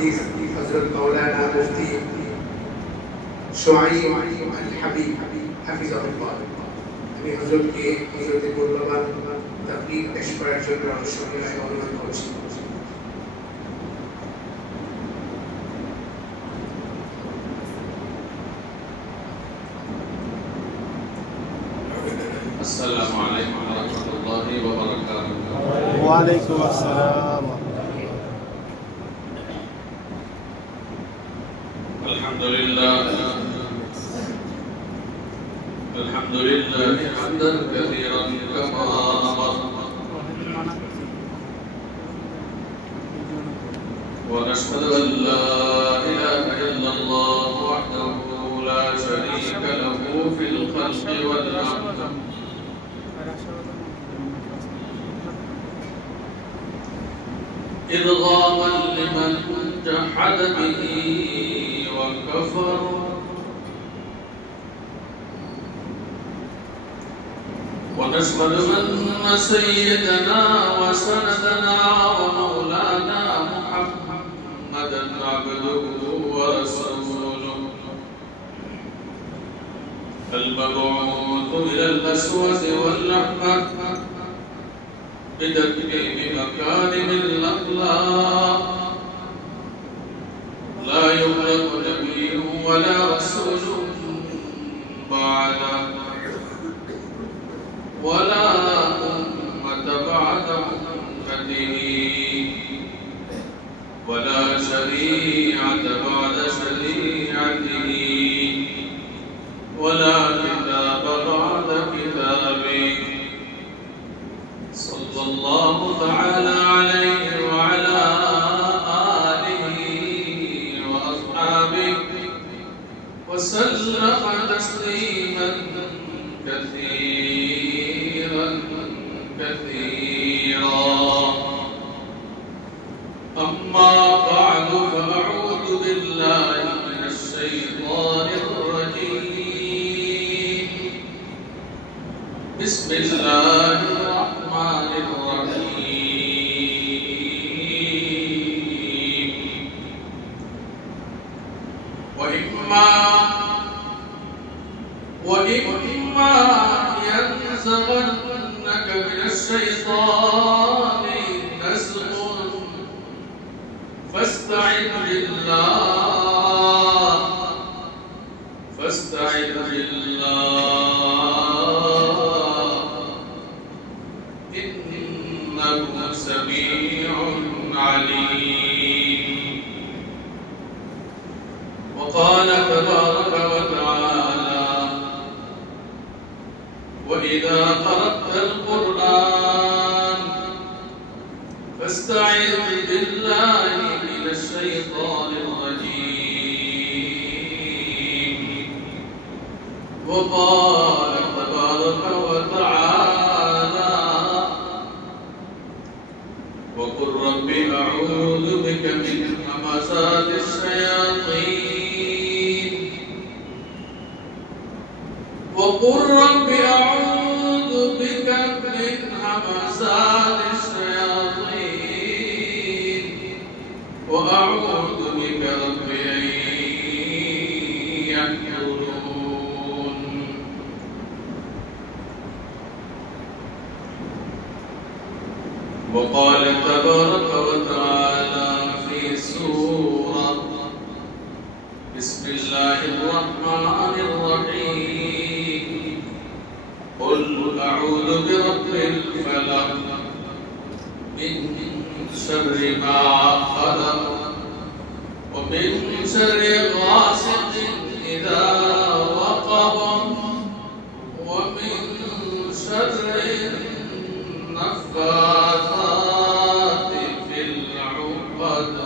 मुहद्दिस हज़रत मौलाना मुफ्ती शुआइब अल हबीब হাফিজাহুল্লাহ আমি হযরতকে হযরতের মূল্যবান তাকরীর পেশ করার জন্য সবিনয় অনুরোধ করছি। السلام عليكم ورحمة الله وبركاته. وعليكم السلام. الحمد لله حمدا كثيرا كما أمر، ونشهد أن لا إله إلا الله وحده لا شريك له في الخلق والأمر، إرغاما لمن جحد به وكفر، ونشهد أن سيدنا وسندنا ومولانا محمدا عبده ورسوله المبعوث إلى الأسود والأحمر بتكريم مكارم الأخلاق، لا يغلق نبي ولا رسول بعده ولا أمة بعد أمته ولا شريعة بعد شريعته ولا كتاب بعد كتابه، صلى الله تعالى عليه وعلى آله وأصحابه وسلم تسليما كثيرا أما بعد، فأعوذ بالله من الشيطان الرجيم. بسم الله الرحمن الرحيم. وإما ينزغنك من الشيطان نزغ فاستعذ بالله إنه سميع عليم. وقال تبارك وتعالى: وإذا قرأت القرآن فاستعذ بالله من الشيطان الرجيم. وقال تبارك وتعالى: وقل رب أعوذ بك من همزات الشياطين. وقل رب أعوذ بك من همزات الشياطين وأعوذ بك رب أن يحضرون. وقال تبارك وتعالى في سورة بسم الله الرحمن الرحيم: قل أعوذ برب الفلق من شر ما خلق ومن شر غاسق إذا وقب ومن شر النفاثات في العقد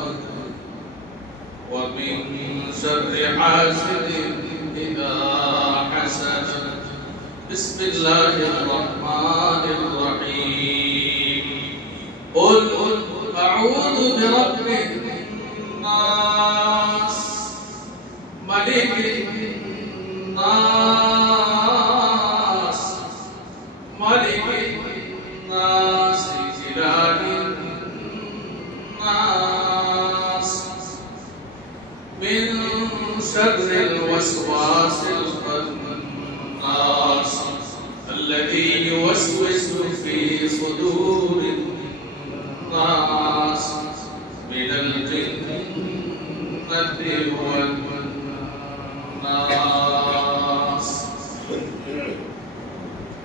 ومن شر حاسد إذا حسد. بسم الله الرحمن الرحيم. قل أعوذ برب الناس ملك الناس ملك الناس إله الناس شر الوسواس الخناس الذي يوسوس في صدور الناس من الجنة والناس.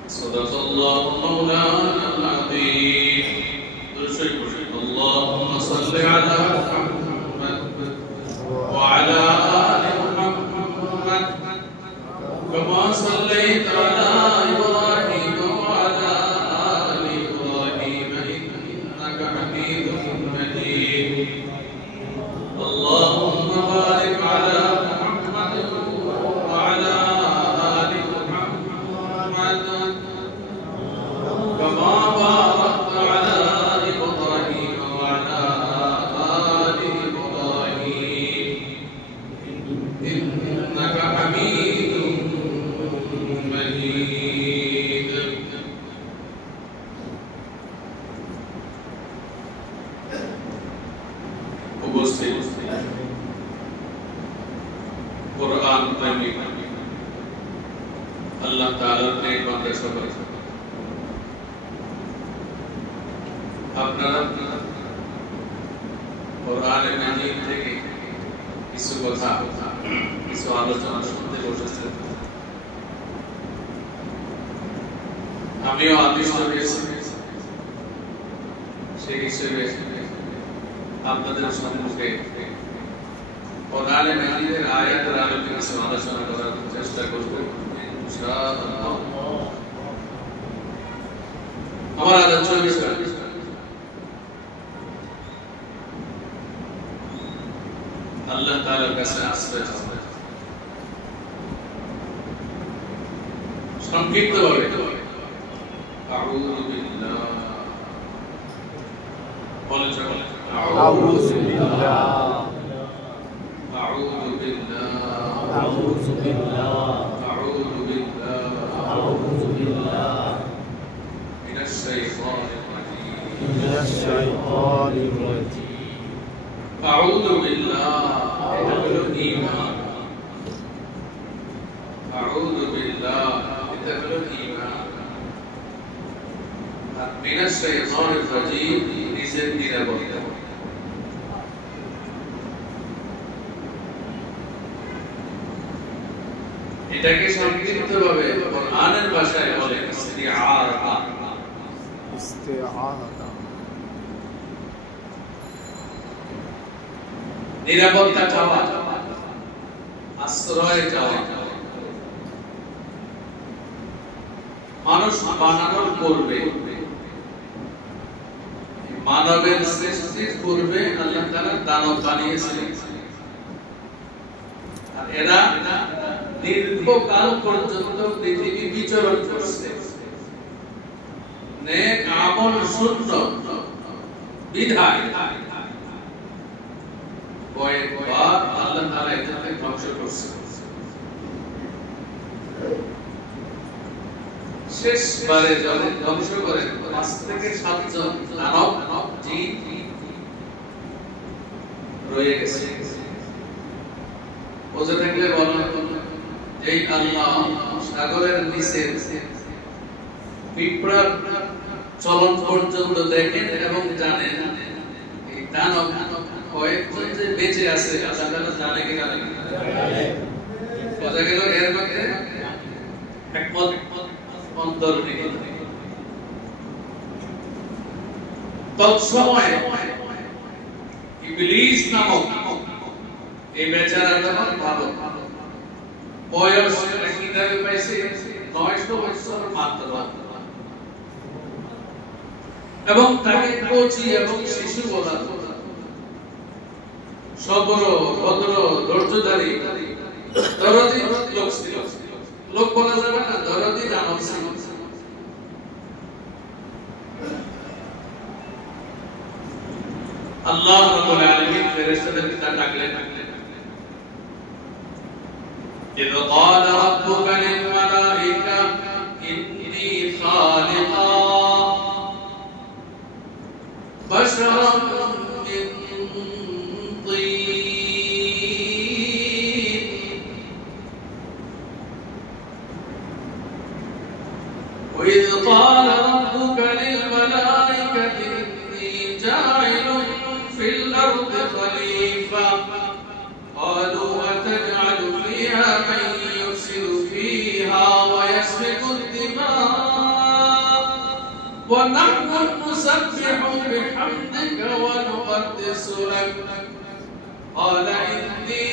صدق الله مولانا العظيم. اللهم صل على محمد وعلى آل محمد كما صليت على إبراهيم وعلى آل إبراهيم إنك حميد مجيد. اللهم بارك على محمد وعلى آل محمد كما باركت على إبراهيم وعلى آل إبراهيم إنك حميد مجيد. উপস্থিত কুরআন প্রেমিক আল্লাহ তাআলার নেক বান্দা সকল, আপনারা কোরআনে মাজিদ থেকে কিছু কথা, কিছু আলোচনা শুনতে বসেছেন। আমিও আদিষ্ট হয়েছি সেই হিসেবে আপনাদের সম্মুখে কোরআনে মাজিদের আয়াতের আলোকে কিছু আলোচনা করার চেষ্টা করব ইনশাআল্লাহ। আমার আলোচনা বিষয় আল্লাহ তাআলার কাছে আশ্রয় চাওয়া। সংক্ষিপ্তভাবে আউযু বিল্লাহ বলেন সকলে। আউযু বিল্লাহ, আউযু বিল্লাহ, আউযু বিল্লাহ, আউযু বিল্লাহ, আউযু বিল্লাহ মিনাশ শাইতানির রাজীম, মিনাশ শাইতানির রাজীম। আউযু বিল্লাহ, এটা হলো ঈমান। আউযু বিল্লাহ, এটা হলো ঈমান। আর মিনাশ শাইতানির রাজীম নিজের নিরাপত্তা। এটাকে সংক্ষিপ্তভাবে কোরআনের ভাষায় বলে ইস্তিআযা। ইস্তিআযা, নিরাপত্তা চাওয়া, আশ্রয় চাওয়া। মানুষ বানানোর পূর্বে, মানবের সৃষ্টির পূর্বে আল্লাহ তাআলা দানব বানিয়েছিলেন। আর এরা দীর্ঘকাল পর্যন্ত পৃথিবী বিচরণ করছে, নেক আমল শূন্য বিধায় কয়েকবার আল্লাহ তাআলা এদেরকে ধ্বংস করছে। শেষবারে যখন ধ্বংস করেন ৫ থেকে ৭ জন দানব জিন রয়ে গেছে। বুঝে থাকলে বলেন, যেই আল্লাহ সাগরের নিচে পিঁপড়ার চলন পর্যন্ত দেখেন এবং জানেন, এই দানব কয়েকজন যে বেঁচে আছে আল্লাহ তাআলা জানে কি জানে না? বোঝা গেল এর মধ্যে হিকমত অন্তর্নিহিত। তৎসময় ইবলিস নামক এই বেচারা তখন ভালো বয়স কিভাবে পাইছে ৯০০ বছর মাত্র, এবং তাকে কোচি এবং শিশু বলা। সবর, ভদ্র, ধৈর্যধারী, দরদি লোক ছিল। লোক বলা যাবে না, দরদি দানব ছিল। আল্লাহ রাব্বুল আলামিন ফেরেশতাদেরকে ডাকলেন। إذ قال ربك للملائكة إني خالق بشرا من طين نسبح بحمدك ونقدس لك قال إني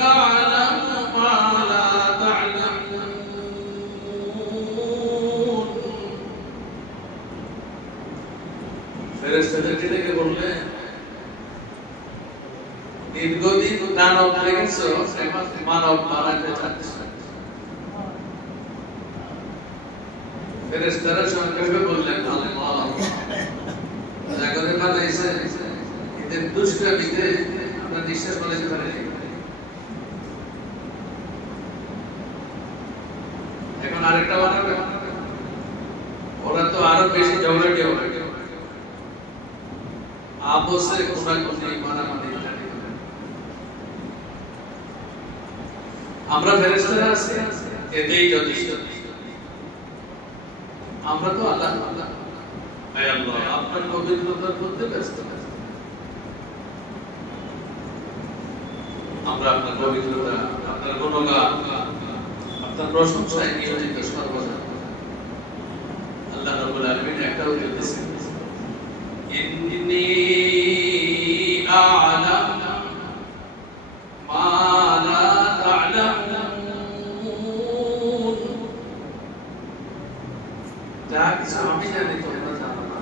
أعلم ما لا تعلمون ফেরেশতাদেরকে ডেকে বললেন দীর্ঘদিন দানব লেগেছো এখন মানব বানাতে চাচ্ছ ফেরেশতারা সংক্ষেপে বললেন আল্লাহ জাগরে বানাইছে এদের দুষ্কর্মীতে আমরা নিঃশ্বাস বলাতে পারি এখন আরেকটা বানাবে ওরা তো আরো বেশি ঝগড়াটি হবে আপসে কোনাকুনি মারামারি আমরা ফেরেশতারা আছি এতেই যথেষ্ট আমরা তো আল্লাহ হে আল্লাহ আপনার পবিত্রতার মধ্যে ব্যস্ত আমরা আপনার পবিত্রতা আপনার গুণগান আপনার প্রশংসায় নিয়োজিত সর্বদা আল্লাহ রাব্বুল আলামিন একটা উত্তর দিয়েছেন ইন্নী আ'লাম মা লা তা'লামুন যা কিছু আমি জানি তোমরা জানো না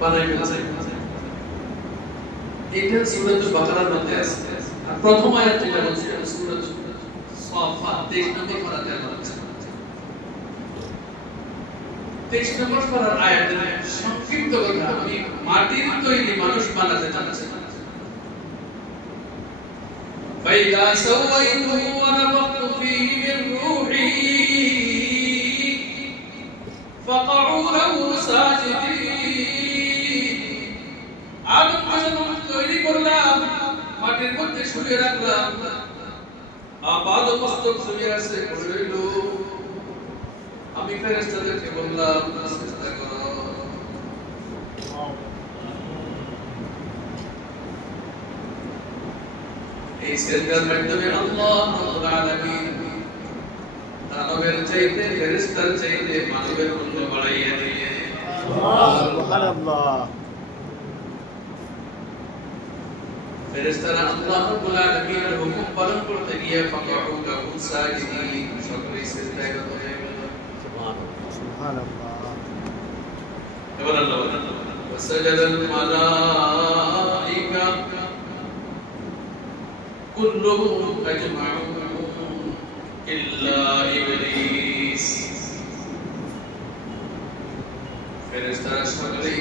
বানাই ফেলছে এটা সূরাতুল বাকারার মধ্যে আছে আর প্রথম আয়াত যেটা বলছে সূরাতুল সাফাত 23 নম্বর পারাতে আল্লাহ বলেছেন 23 নম্বর পারার আয়াতে সংক্ষিপ্ত কথা আমি মাটির তৈরি মানুষ বানাতে চাচ্ছি فإذا سويته ونفخت فيه من روحي فقعوا له ساجدين আদম যখন তৈরি করলাম মাটির মধ্যে শুয়ে রাখলাম আপাদ মস্তক শুয়ে আছে রইল আমি ফেরেশতাদেরকে বললাম চেষ্টা করো এই সেজদার মাধ্যমে আল্লাহ রাব্বুল আলামিন দানবের চাইতে ফেরেশতার চাইতে মানবের মূল্য বাড়াইয়া দিয়ে সুবহানাল্লাহ ফেরেশতারা আল্লাহ রাব্বুল আলামিনের হুকুম পালন করতে গিয়ে ফাকাউ লাহু সাজিদিন সকলে সিজদায় নত হয়ে গেল সুবহানাল্লাহ এবার আল্লাহ বলেন ওয়াসাজাদাল মালাইকা কুল্লুহুম আজমাউন ইল্লা ইবলিস ফেরেশতারা সকলেই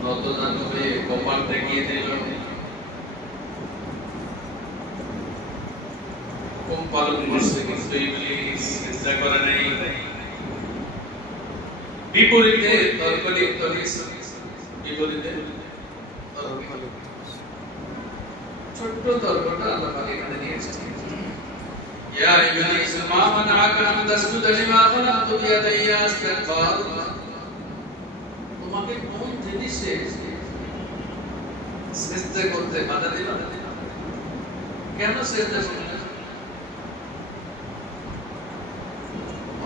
নতজানু হয়ে কপাল টেকিয়ে দিল পালন করছে কিন্তু ইবলিস চেষ্টা করে নাই বিপরীতে তর্কলিপ্ত হয়েছে বিপরীতে ছোট্ট তর্কটা আল্লাহ পাক এখানে নিয়ে এসেছেন ইয়া ইবলিস মা মানাআকা আন তাসজুদা লিমা খালাকতু বিয়াদাইয়া ইস্তিকবার তোমাকে কোন জিনিসে সিজদা করতে বাধা দিল কেন সিজদা করলে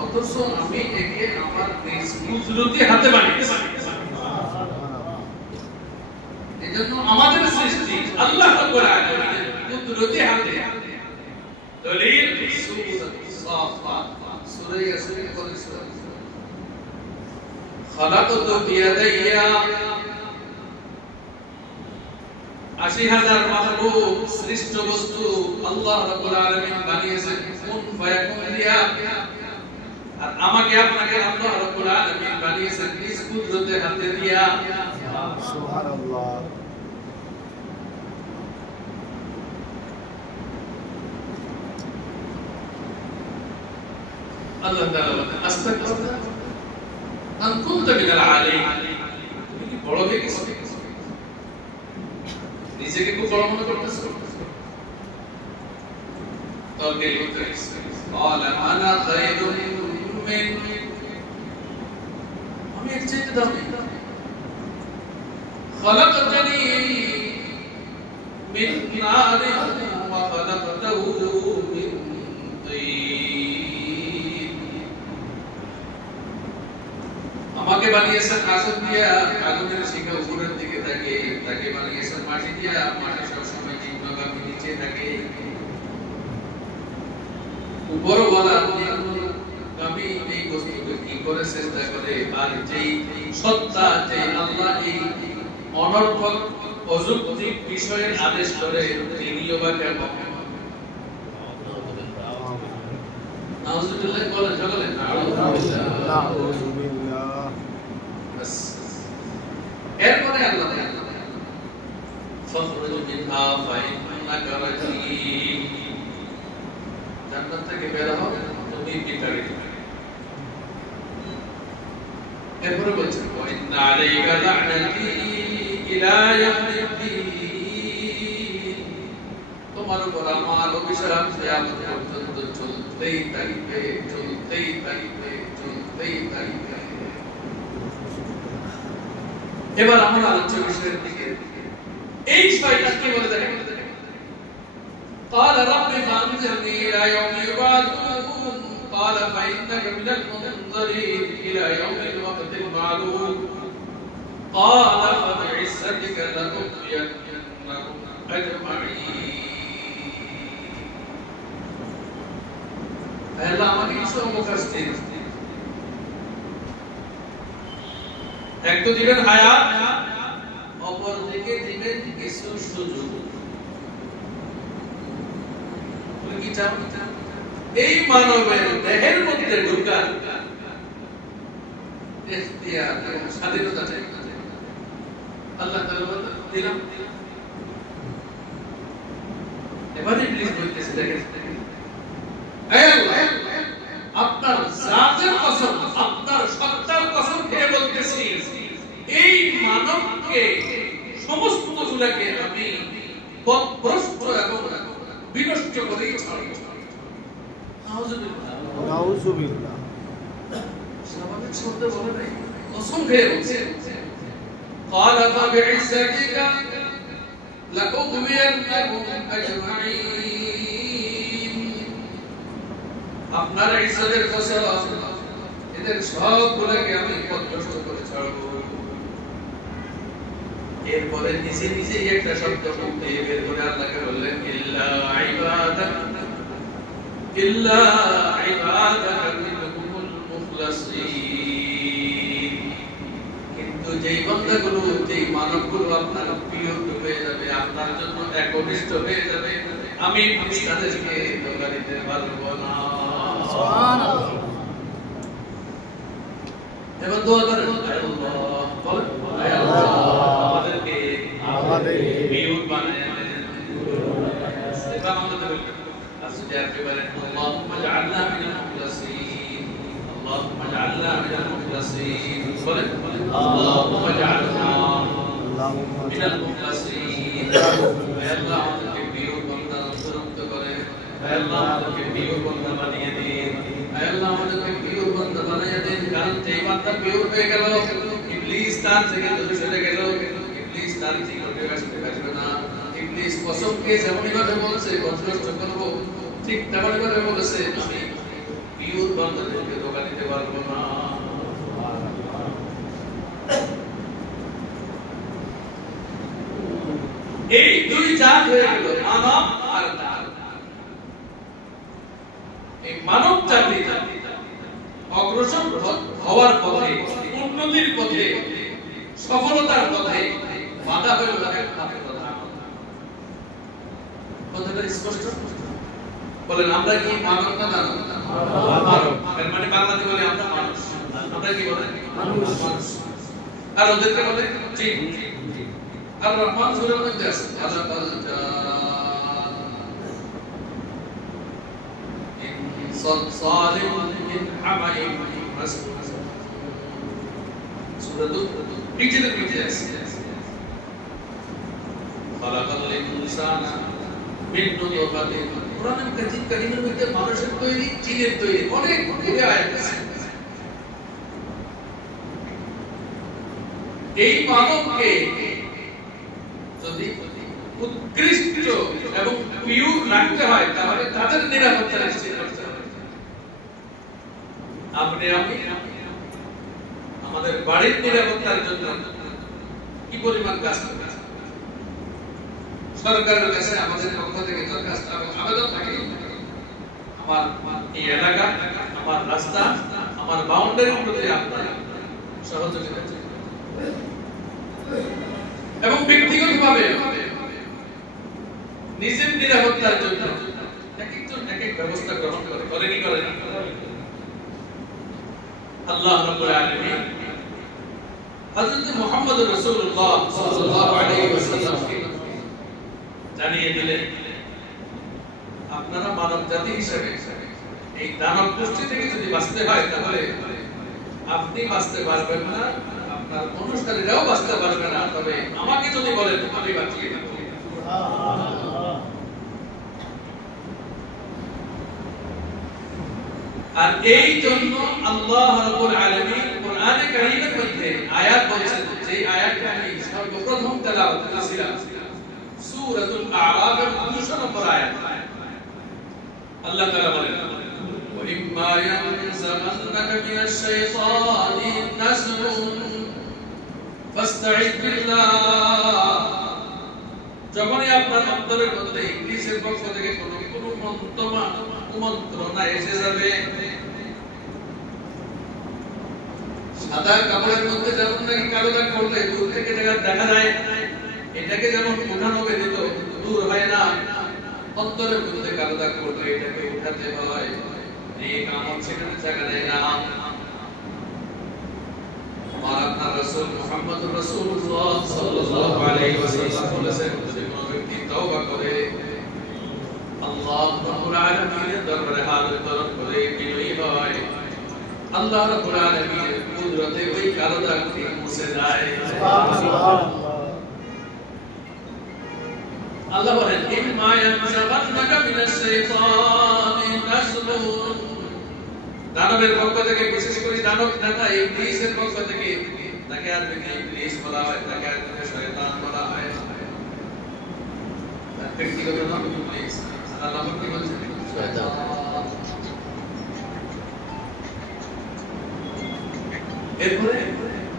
অথচ আমি একে আমার নিজ কুদরতি হাতে বানিয়েছি এজন্য আমাদের সৃষ্টি আল্লাহ রাব্বুল আলামিনের কুদরতি হাতে দলিল সূরা সাফাত সূরা ইয়াসিন বলেছে খালাকতু বিয়াদাইয়া ৮০,০০০ মাখলুক সৃষ্ট বস্তু আল্লাহ রাব্বুল আলামিন বানিয়েছেন কুন ফায়াকুন দিয়া আর আমাকে আপনাকে আল্লাহ রাব্বুল আলামিন বানিয়েছেন নিজ কুদরতে হাতে দিয়া সুবহানাল্লাহ আল্লাহ তাআলা বলেন আস্তাগফিরুল্লাহ আন কুনতা মিনাল আলিম তুমি কি বড় হয়ে গেছো নিজেকে খুব বড় মনে করতেছো তবে قال انا خير من আমি এর চাইতে দামি خلقتني من نار وخلقته من طين আমাকে বানিয়েছেন আগুন দিয়া, আগুনের শিখা উপরের দিকে থাকে, তাকে বানিয়েছেন মাটি দিয়া, মাটি সবসময় নিম্নগামী নিচে থাকে। উপরওয়ালা নিম্নগামী এই বস্তুকে কি করে চেষ্টা করে, আর যেই সত্তা, যেই আল্লাহ এই অনর্থক অযৌক্তিক বিষয়ের আদেশ করে, তিনিও বা কেমন? নাউযুবিল্লাহ বলেন সকলে, নাউযুবিল্লাহ। এরপরে আল্লাহ ফাখরুজ মিনহা ফাইন্নাকা রাজীম, জান্নাত থেকে বের হও, তুমি বিতাড়িত। এরপরে বলছেন ওয়াইন্না আলাইকা লা'নাতি ইলা ইয়াউমিদ্দিন, তোমার উপর আমার অভিশাপ কিয়ামত পর্যন্ত চলতেই থাকবে, চলতেই থাকবে, চলতেই থাকবে। এবার আমরা আলোচ্য বিষয়ের দিকে, এই ছয়টা কি বলে দেখেন। قال رب فانظرني إلى يوم يبعثون قال فإنك من المنظرين إلى يوم الوقت المعلوم قال فبعزتك لأغوينهم أجمعين আল্লাহ আমাকে কিছু অবকাশ দিন, এক তো দিবেন হায়াত, অপরদিকে দিবেন কিছু সুযোগ। কি চান? এই মানবের দেহের মধ্যে ঢুকার ইখতিয়ার, স্বাধীনতা চাই আল্লাহ তাআলা দিলাম। এবার ইবলিস বলতেছে দেখেন, হে আল্লাহ, আপনার জাতের কসম, আপনার সত্তার কসম খেয়ে বলতেছি, এই মানবকে সমস্তগুলোকে আমি পথভ্রষ্ট এবং বিনষ্ট করেই ছাড়ব। নাউযুবিল্লাহ। স্বাভাবিক শব্দ বলে নাই, কসম খেয়ে বলছে। قال فبعزتك لأغوينهم أجمعين, আপনার ইজ্জতের কসম, এদের সবগুলোকে আমি পথভ্রষ্ট করে ছাড়ব। এরপরে নিচে নিচেই একটা শব্দ বের করে আল্লাহকে বললেন, ইল্লা ইবাদাকা মিনহুমুল মুখলাসীন, কিন্তু যেই বান্দাগুলো, যেই মানবগুলো আপনার প্রিয় হয়ে যাবে, আপনার জন্য একনিষ্ঠ হয়ে যাবে, আমি তাদেরকে ধোঁকা দিতে পারব না। সুবহানাল্লাহ। এবার দোয়া করেন, আল্লাহ বলেন, আল্লাহ আমাদের বিউট বানায় দেন। সেটা আমাদের বলবেন, আসলে একেবারে আল্লাহুম্মা জাআলনা মিনাল মুখলাসীন, আল্লাহুম্মা জাআলনা মিনাল মুখলাসীন, বলেন আল্লাহুম্মা জাআলনা মিনাল মুখলাসীন। হে আল্লাহ, আমাদেরকে বিউট বান্দা অন্তর্ভুক্ত করে, হে আল্লাহ আমাদেরকে বিউট বান্দা বানিয়ে দিন, হে আল্লাহ আমাদেরকে বিউট বান্দা বানিয়ে দিন। কারণ যেই বান্দা বিউট হয়ে গেল, ইবলিস তার থেকে দূরে সরে গেল, ইবলিস তার থেকে আসবে না। ইবলিস কসমকে যেমনই ভাবে বলছে পথভ্রষ্ট করব, ঠিক তেমনই ভাবে বলেছে আমি বিউট বান্দাদেরকে ধোঁকা দিতে পারবো না। এই দুই জাত হয়ে গেল, মানব আর দানব। এই মানব জাতি অগ্রসর হওয়ার পথে, উন্নতির পথে, সফলতার পথে বাধা হয়ে লাগে কথাটা স্পষ্ট বলেন। আমরা কি মানব না দানব? মানব। এর মানে বাংলাতে বলে আমরা মানুষ। আমরা কি বলেন? মানুষ। আর ওদেরকে বলে জিন। আর রহমান সূরার মধ্যে আছে আলাকাল জান ইন সালসালিন মিন হামাইম মাসকুন, সূরাতুল হিজরের মধ্যে আছে। খালাকাল ইনসানা মিন নুতফাতিন, কোরআনের কারিমের মধ্যে মানুষের তৈরি, জিনের তৈরি, অনেক গুলো আয়াত আছে। এই মানবকে যদি উৎকৃষ্ট এবং পিওর রাখতে হয় তাহলে তাদের নিরাপত্তা নিশ্চিত করতে হবে। আপনি আমি আমাদের বাড়ির নিরাপত্তার জন্য কি পরিমাণ কাজ করতে সরকারের কাছে আমাদের পক্ষ থেকে দরখাস্ত এবং আবেদন থাকে আমার এই এলাকা, আমার রাস্তা, আমার বাউন্ডারির প্রতি আপনার সহযোগিতা এবং ব্যক্তিগতভাবে নিজের নিরাপত্তার জন্য একজন এক এক ব্যবস্থা গ্রহণ করে কি করে না। আল্লাহ রাব্বুল আলামিন হযরত মুহাম্মদ রাসূলুল্লাহ সাল্লাল্লাহু আলাইহি ওয়াসাল্লামকে জানিয়ে দিলেন আপনারা মানব জাতি হিসেবে এই দানব গোষ্ঠী থেকে যদি বাঁচতে হয় তাহলে আপনি বাঁচতে পারবেন না, আপনার অনুসারীরাও বাঁচতে পারবে না, তবে আমাকে যদি বলেন আমি বাঁচিয়ে দেব। আর এই জন্য আল্লাহ রাব্বুল আলামিন কোরআনে কারীমের মধ্যে আয়াত বলেছেন, যে আয়াতটা আমি সর্বপ্রথম তেলাওয়াত করেছিলাম সূরাতুল আ'রাফের 200 নম্বর আয়াত। আল্লাহ তাআলা বলেন وَإِمَّا يَنزَغَنَّكَ مِنَ الشَّيْطَانِ نَزْغٌ فَاسْتَعِذْ بِاللَّهِ। যখনই আপনার অন্তরের মধ্যে ইবলিসের পক্ষ থেকে কোনো কুমন্ত্রণা এসে যাবে, সাদা কাপড়ের মধ্যে যেমন নাকি কালো দাগ পড়লে দূর থেকে দেখা যায়, এটাকে যেমন উঠানো ব্যতীত দূর হয় না, অন্তরের মধ্যে কালো দাগ পড়লে এটাকে উঠাতে হয়, নেক আমল সেখানে জায়গা দেয় না। আমার আপনার রাসূল মুহাম্মদুর রাসূলুল্লাহ সাল্লাল্লাহু আলাইহি ওয়াসাল্লাম বলেছেন, যদি কোনো ব্যক্তি তওবা করে আল্লাহ রাব্বুল আলামিনের দরবারে হাজির করে বিনয়ী হয়, আল্লাহ রাব্বুল আলামিনের কুদরতে ওই কালো দাগটি মুছে যায়। সুবহানাল্লাহ। আল্লাহ বলেন ইম্মা ইয়ানজাগান্নাকা মিনাশ শাইতানি নাজগুন। দানবের পক্ষ থেকে, বিশেষ করে দানব নেতা ইবলিসের পক্ষ থেকে, তাকে আর ইবলিস বলা হয়, তাকে আর শয়তান বলা হয়। তার ব্যক্তিগত নাম ইবলিস, আল্লাহ কি বলছেন? শয়তান। এরপরে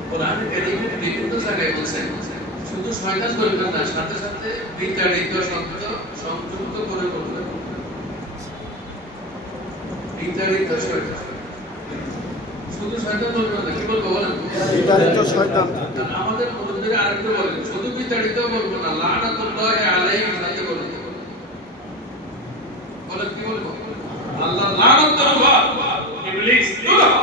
কোরআনে কারীমের বিভিন্ন জায়গায় বলছেন শুধু শয়তান বলবেন না, সাথে সাথে বিতাড়িত শব্দ সংযুক্ত করে বলবেন। বিতাড়িত শয়তান, শুধু শয়তান বলবেন না, কি বলবো বলেন? বিতাড়িত শয়তান। আমাদের মুরব্বিরা আরেকটু বলেন, শুধু বিতাড়িত বলবো না, লানাতুল্লাহি আলাইহি সাথে বলবো। বলেন কি বলবো? আল্লাহ লানাতুল্লাহ ইবলিস দূর হ।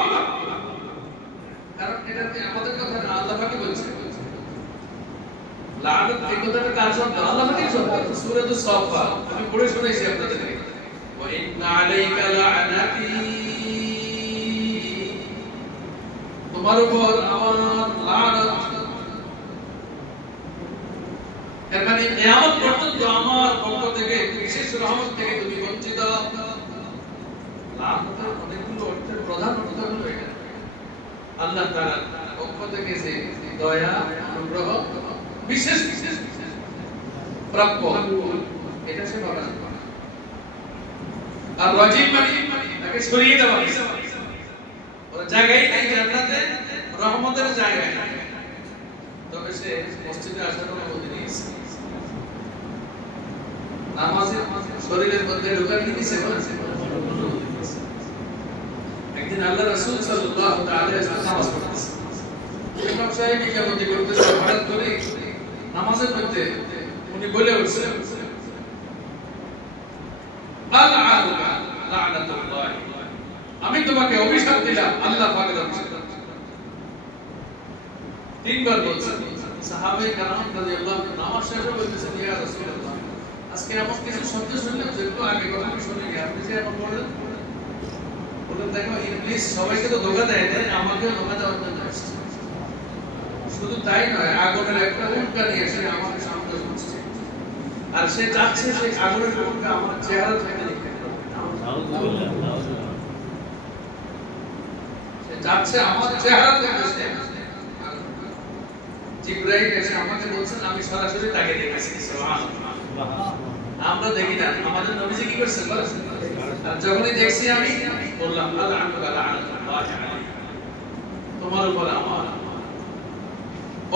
কারণ এটাতে আমাদের কথা না, আল্লাহ পাকই বলছেন। লানত এই কথাটা কার শব্দ? আল্লাহ পাকের শব্দ। সূরাতুস সাফফাত আমি পড়ে শোনাইছি আপনাদেরকে। ওয়া ইন্না আলাইকা লা'নাতি, তোমার উপর আমার লানত, এর মানে কিয়ামত পর্যন্ত আমার পক্ষ থেকে বিশেষ রহমত থেকে তুমি বঞ্চিত। লানতের অনেকগুলো অর্থের প্রধান অর্থ হলো এটা, আল্লাহ তাআলার পক্ষ থেকে যে দয়া, অনুগ্রহ, বিশেষ প্রাপ্য, এটা সে পাবে না। আর রাজিব মানে তাকে সরিয়ে দেওয়া, ওর জায়গায় নাই জান্নাতে, রহমতের জায়গায়। তবে সে মসজিদে আসার অনুমতি নিয়েছে, নামাজে শরীরের মধ্যে ঢোকার কি দিয়েছে? একদিন আল্লাহ রাসূল সাল্লাল্লাহু আলাইহি ওয়াসাল্লাম নামাজ পড়তেছেন, ইমাম সাহেব ইমামতি করতেছেন, হঠাৎ করে নামাজের মধ্যে উনি বলে উঠছেন আলআনুকা লা'নাতুল্লাহ, আমি তোমাকে অভিশাপ দিলাম আল্লাহ পাকের অভিশাপ। তিনবার বলছেন। সাহাবায়ে কেরাম রাদিয়াল্লাহু আনহুম নামাজ শেষে বলতেছেন, ইয়া রাসূলুল্লাহ, আজকে এমন কিছু শব্দ শুনলাম যেগুলো আগে কখনো শুনিনি, আপনি যে এমন বললেন। বললেন দেখো ইবলিস সবাইকে তো ধোঁকা দেয়, তাই আমাকেও ধোঁকা দেওয়ার জন্য আসছে। শুধু তাই নয়, আগুনের একটা উল্কা নিয়ে এসে আমাকে সামনে বসছে, আর সে চাচ্ছে সেই আগুনের উল্কা আমার চেহারা থেকে দেখতে। সে চাচ্ছে আমার চেহারা থেকে জিবরাইল এসে আমাকে বলছেন, আমি সরাসরি তাকে দেখেছি। সুবহানাল্লাহ। আমরা দেখি না, আমাদের নবীজি কি করছেন বলেন? আর যখনই দেখছি আমি বললাম আলহামদুলিল্লাহ আলাইহি, তোমার উপর আমার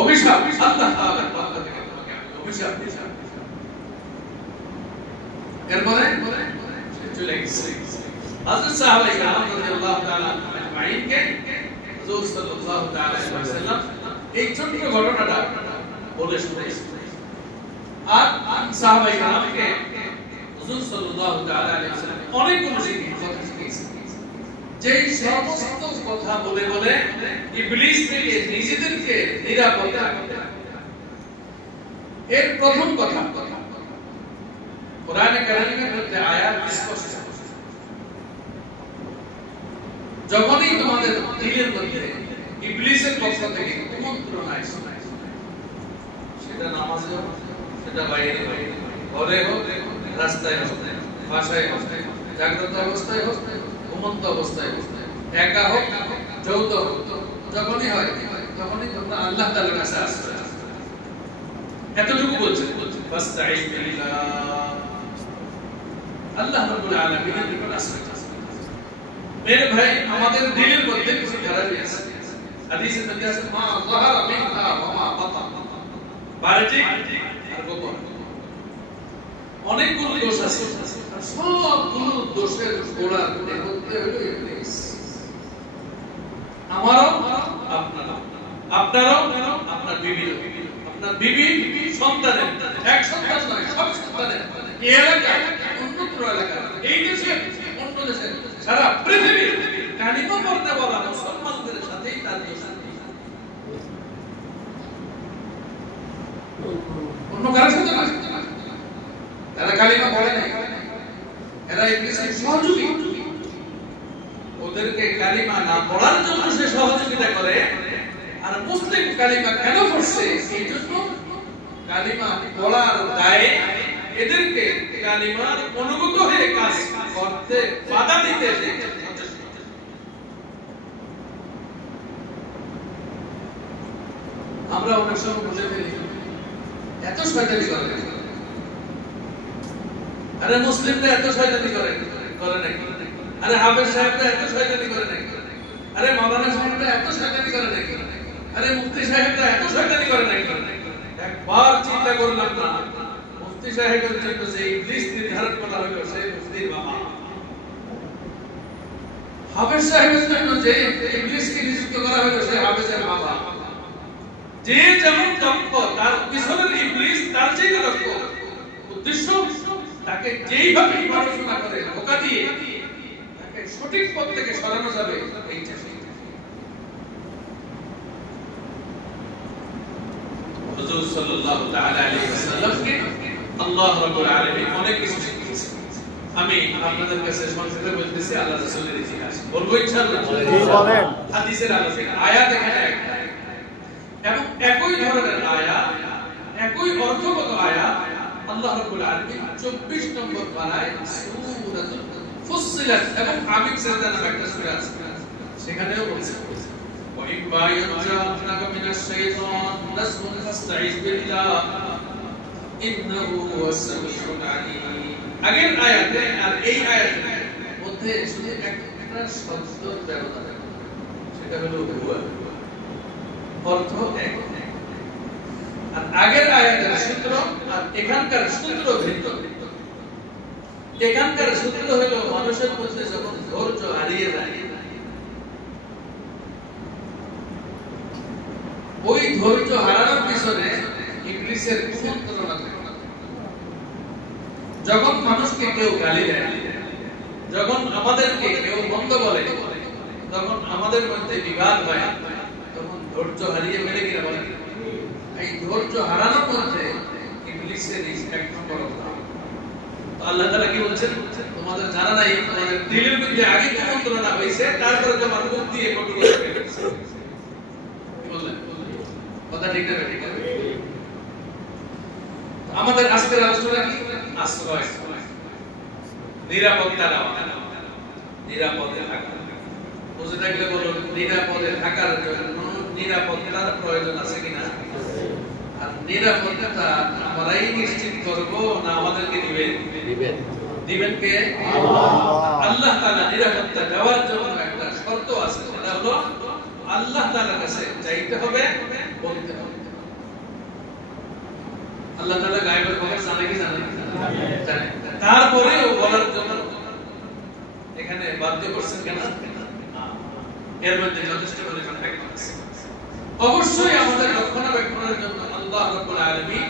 অভিশাপ, আল্লাহ তাআলার পক্ষ থেকে তোমাকে আমি অভিশাপ দিয়েছি। এরপরে চলে গেছে হযরত সাহাবায়ে কেরাম রাদিয়াল্লাহু তাআলা আজমাইন কে হুজুর সাল্লাল্লাহু তাআলা আলাইহি ওয়াসাল্লাম এই ছোট্ট ঘটনাটা বলে শুনিয়েছেন। আর সাহাবায়ে কেরামকে হুজুর সাল্লাল্লাহু তাআলা আলাইহি ওয়াসাল্লাম অনেকগুলো কথা শিখিয়েছেন, যেই সমস্ত কথা বলে বলে ইবলিস থেকে নিজেদেরকে নিরাপদ রাখতে। এর প্রথম কথা কোরআনে কারীমের মধ্যে আয়াত স্পষ্ট, যখনই তোমাদের দিলের মধ্যে ইবলিসের পক্ষ থেকে কুমন্ত্রণ আসে, সেটা নামাজে হোক, সেটা বাইরে ঘরে হোক, রাস্তায় হোক, বাসায় হোক, জাগ্রত অবস্থায় হোক, ঘুমন্ত অবস্থায় হোক, একা হোক, যৌথ হোক, যখনই হয় তখনই তোমরা আল্লাহ তাআলার কাছে আসবে। এতটুকু বলছে ফাস্তাঈন বিল্লাহ, আল্লাহ রাব্বুল আলামিনের নিকট আশ্রয় চাও। মেরে ভাই, আমাদের দিলের মধ্যে কিছু খারাপই আছে। হাদিসে মধ্যে আছে মা যাহারা মিনহা ওয়া মা বাতান, বাহ্যিক আর গোপন অনেকগুলো দোষ আছে। সবগুলো দোষের গোড়া মধ্যে হলো ইবলিস। আমারও আপনারও, আপনারও আপনার বিবিরও, আপনার বিবি সন্তানের, এক সন্তান নয়, সব সন্তানের, এই এলাকায়, অন্যত্র এলাকায়, এই দেশে, অন্য দেশে, সারা পৃথিবীর কালিমা পড়তে বলা মুসলমানদের সাথেই তার দোষ। অন্য কারোর সাথে না। তারা কালিমা পড়ে নাই, এরা ইবলিসের সহযোগী। ওদেরকে কালিমা না পড়ার জন্য সে সহযোগিতা করে, আর মুসলিম কালিমা কেন পড়ছে এই জন্য কালিমা পড়ার দায়ে এদেরকে কালিমার অনুগত হয়ে কাজ করতে বাধা দিতে। আমরা অনেক সময় বুঝে ফেলি এত শয়তানি করে, আরে মুসলিমরা এত শয়তানি করে নাকি? আরে হাফেজ সাহেবরা এত শয়তানি করে নাকি? আরে মাওলানা সাহেবরা এত শয়তানি করে নাকি? আরে মুফতি সাহেবরা এত শয়তানি করে নাকি? একবার চিন্তা করলাম না, মুফতি সাহেবের জন্য যে ইবলিস নির্ধারণ করা হলো সেই মুফতির বাবা, হাফেজ সাহেবের জন্য যে ইবলিসকে নিযুক্ত করা হলো সেই হাফেজের বাবা। যে যেমন দক্ষ, তার পিছনের ইবলিস তার চেয়ে দক্ষ। উদ্দেশ্য তাকে যেইভাবে পড়াশোনা করে ধোঁকা দিয়ে তাকে সঠিক পথ থেকে সরানো যাবে এই চেষ্টা। হুজুর সাল্লাল্লাহু তাআলা আলাইহি ওয়াসাল্লামকে আল্লাহ রাব্বুল আলামিন অনেক কিছু শিখিয়েছেন। আমি আপনাদের কাছে সংক্ষেপে বলতেছি আল্লাহ রাসূলের ইতিহাস বলবো ইনশাআল্লাহ। বলেন। হাদিসের আলোচনা, আয়াত এখানে একটা এবং একই ধরনের আয়াত, একই অর্থগত আয়াত আল্লাহ রাব্বুল আলামিন 24 নম্বর পারায় সূরাতুল ফুসসিলাত এবং আমিন সাজদা নামে একটা সূরা আছে, সেখানেও বলেছে ওয়া ইম্মা ইয়ানজাআনাকা মিনাশ শাইতান নাসরুন ফাসতাঈজ বিল্লাহ ইন্নাহু হুয়াস সামিউল আলীম। আগের আয়াতে আর এই আয়াতের মধ্যে শুধু একটা শব্দ ব্যবহার, সেটা হলো হুয়া, অর্থ এক। আর আগের আয়াতের সূত্র আর এখানকার সূত্র ভিন্ন। এখানকার সূত্র হলো মানুষের মধ্যে যখন ধৈর্য হারিয়ে যায়, ওই ধৈর্য হারানোর পিছনে ইবলিসের কুমন্ত্রণা থাকে। যখন মানুষকে কেউ গালি দেয়, যখন আমাদেরকে কেউ মন্দ বলে, তখন আমাদের মধ্যে বিবাদ হয়, তখন ধৈর্য হারিয়ে ফেলে কিনা বলে। এই ধৈর্য হারানোর মধ্যে ইবলিসের এক নম্বর অবদান। তো আল্লাহ তাআলা কি বলছেন, তোমাদের জানা নাই তোমাদের দিলের মধ্যে আগে কুমন্ত্রণা হয়েছে, তারপরে তোমার মুখ দিয়ে কটু কথা বের হয়েছে। কি বললেন? কথা ঠিক না? ঠিক আছে। আমাদের আজকের আলোচনা কি? আশ্রয়, নিরাপত্তা দেওয়া, নিরাপদে থাকা। বুঝে থাকলে বলুন, নিরাপদে থাকার জন্য নিরাপত্তার প্রয়োজন আছে কিনা? নিরাপত্তা আমরাই নিশ্চিত করব না আমাদেরকে দিবেন কে? আল্লাহ তাআলা নিরাপত্তা দেওয়ার জন্য একটা শর্ত আছে, সেটা হলো আল্লাহ তাআলার কাছে চাইতে হবে, বলতে হবে। আল্লাহ তাআলা গায়েবের খবর জানে কি জানে? জানে। তারপরেও বলার জন্য এখানে বাধ্য করছেন কেন? এর মধ্যে যথেষ্ট পরিমাণ ব্যাখ্যা আছে। অবশ্যই আমাদের রক্ষণাবেক্ষণের জন্য আল্লাহ রাব্বুল আলামিন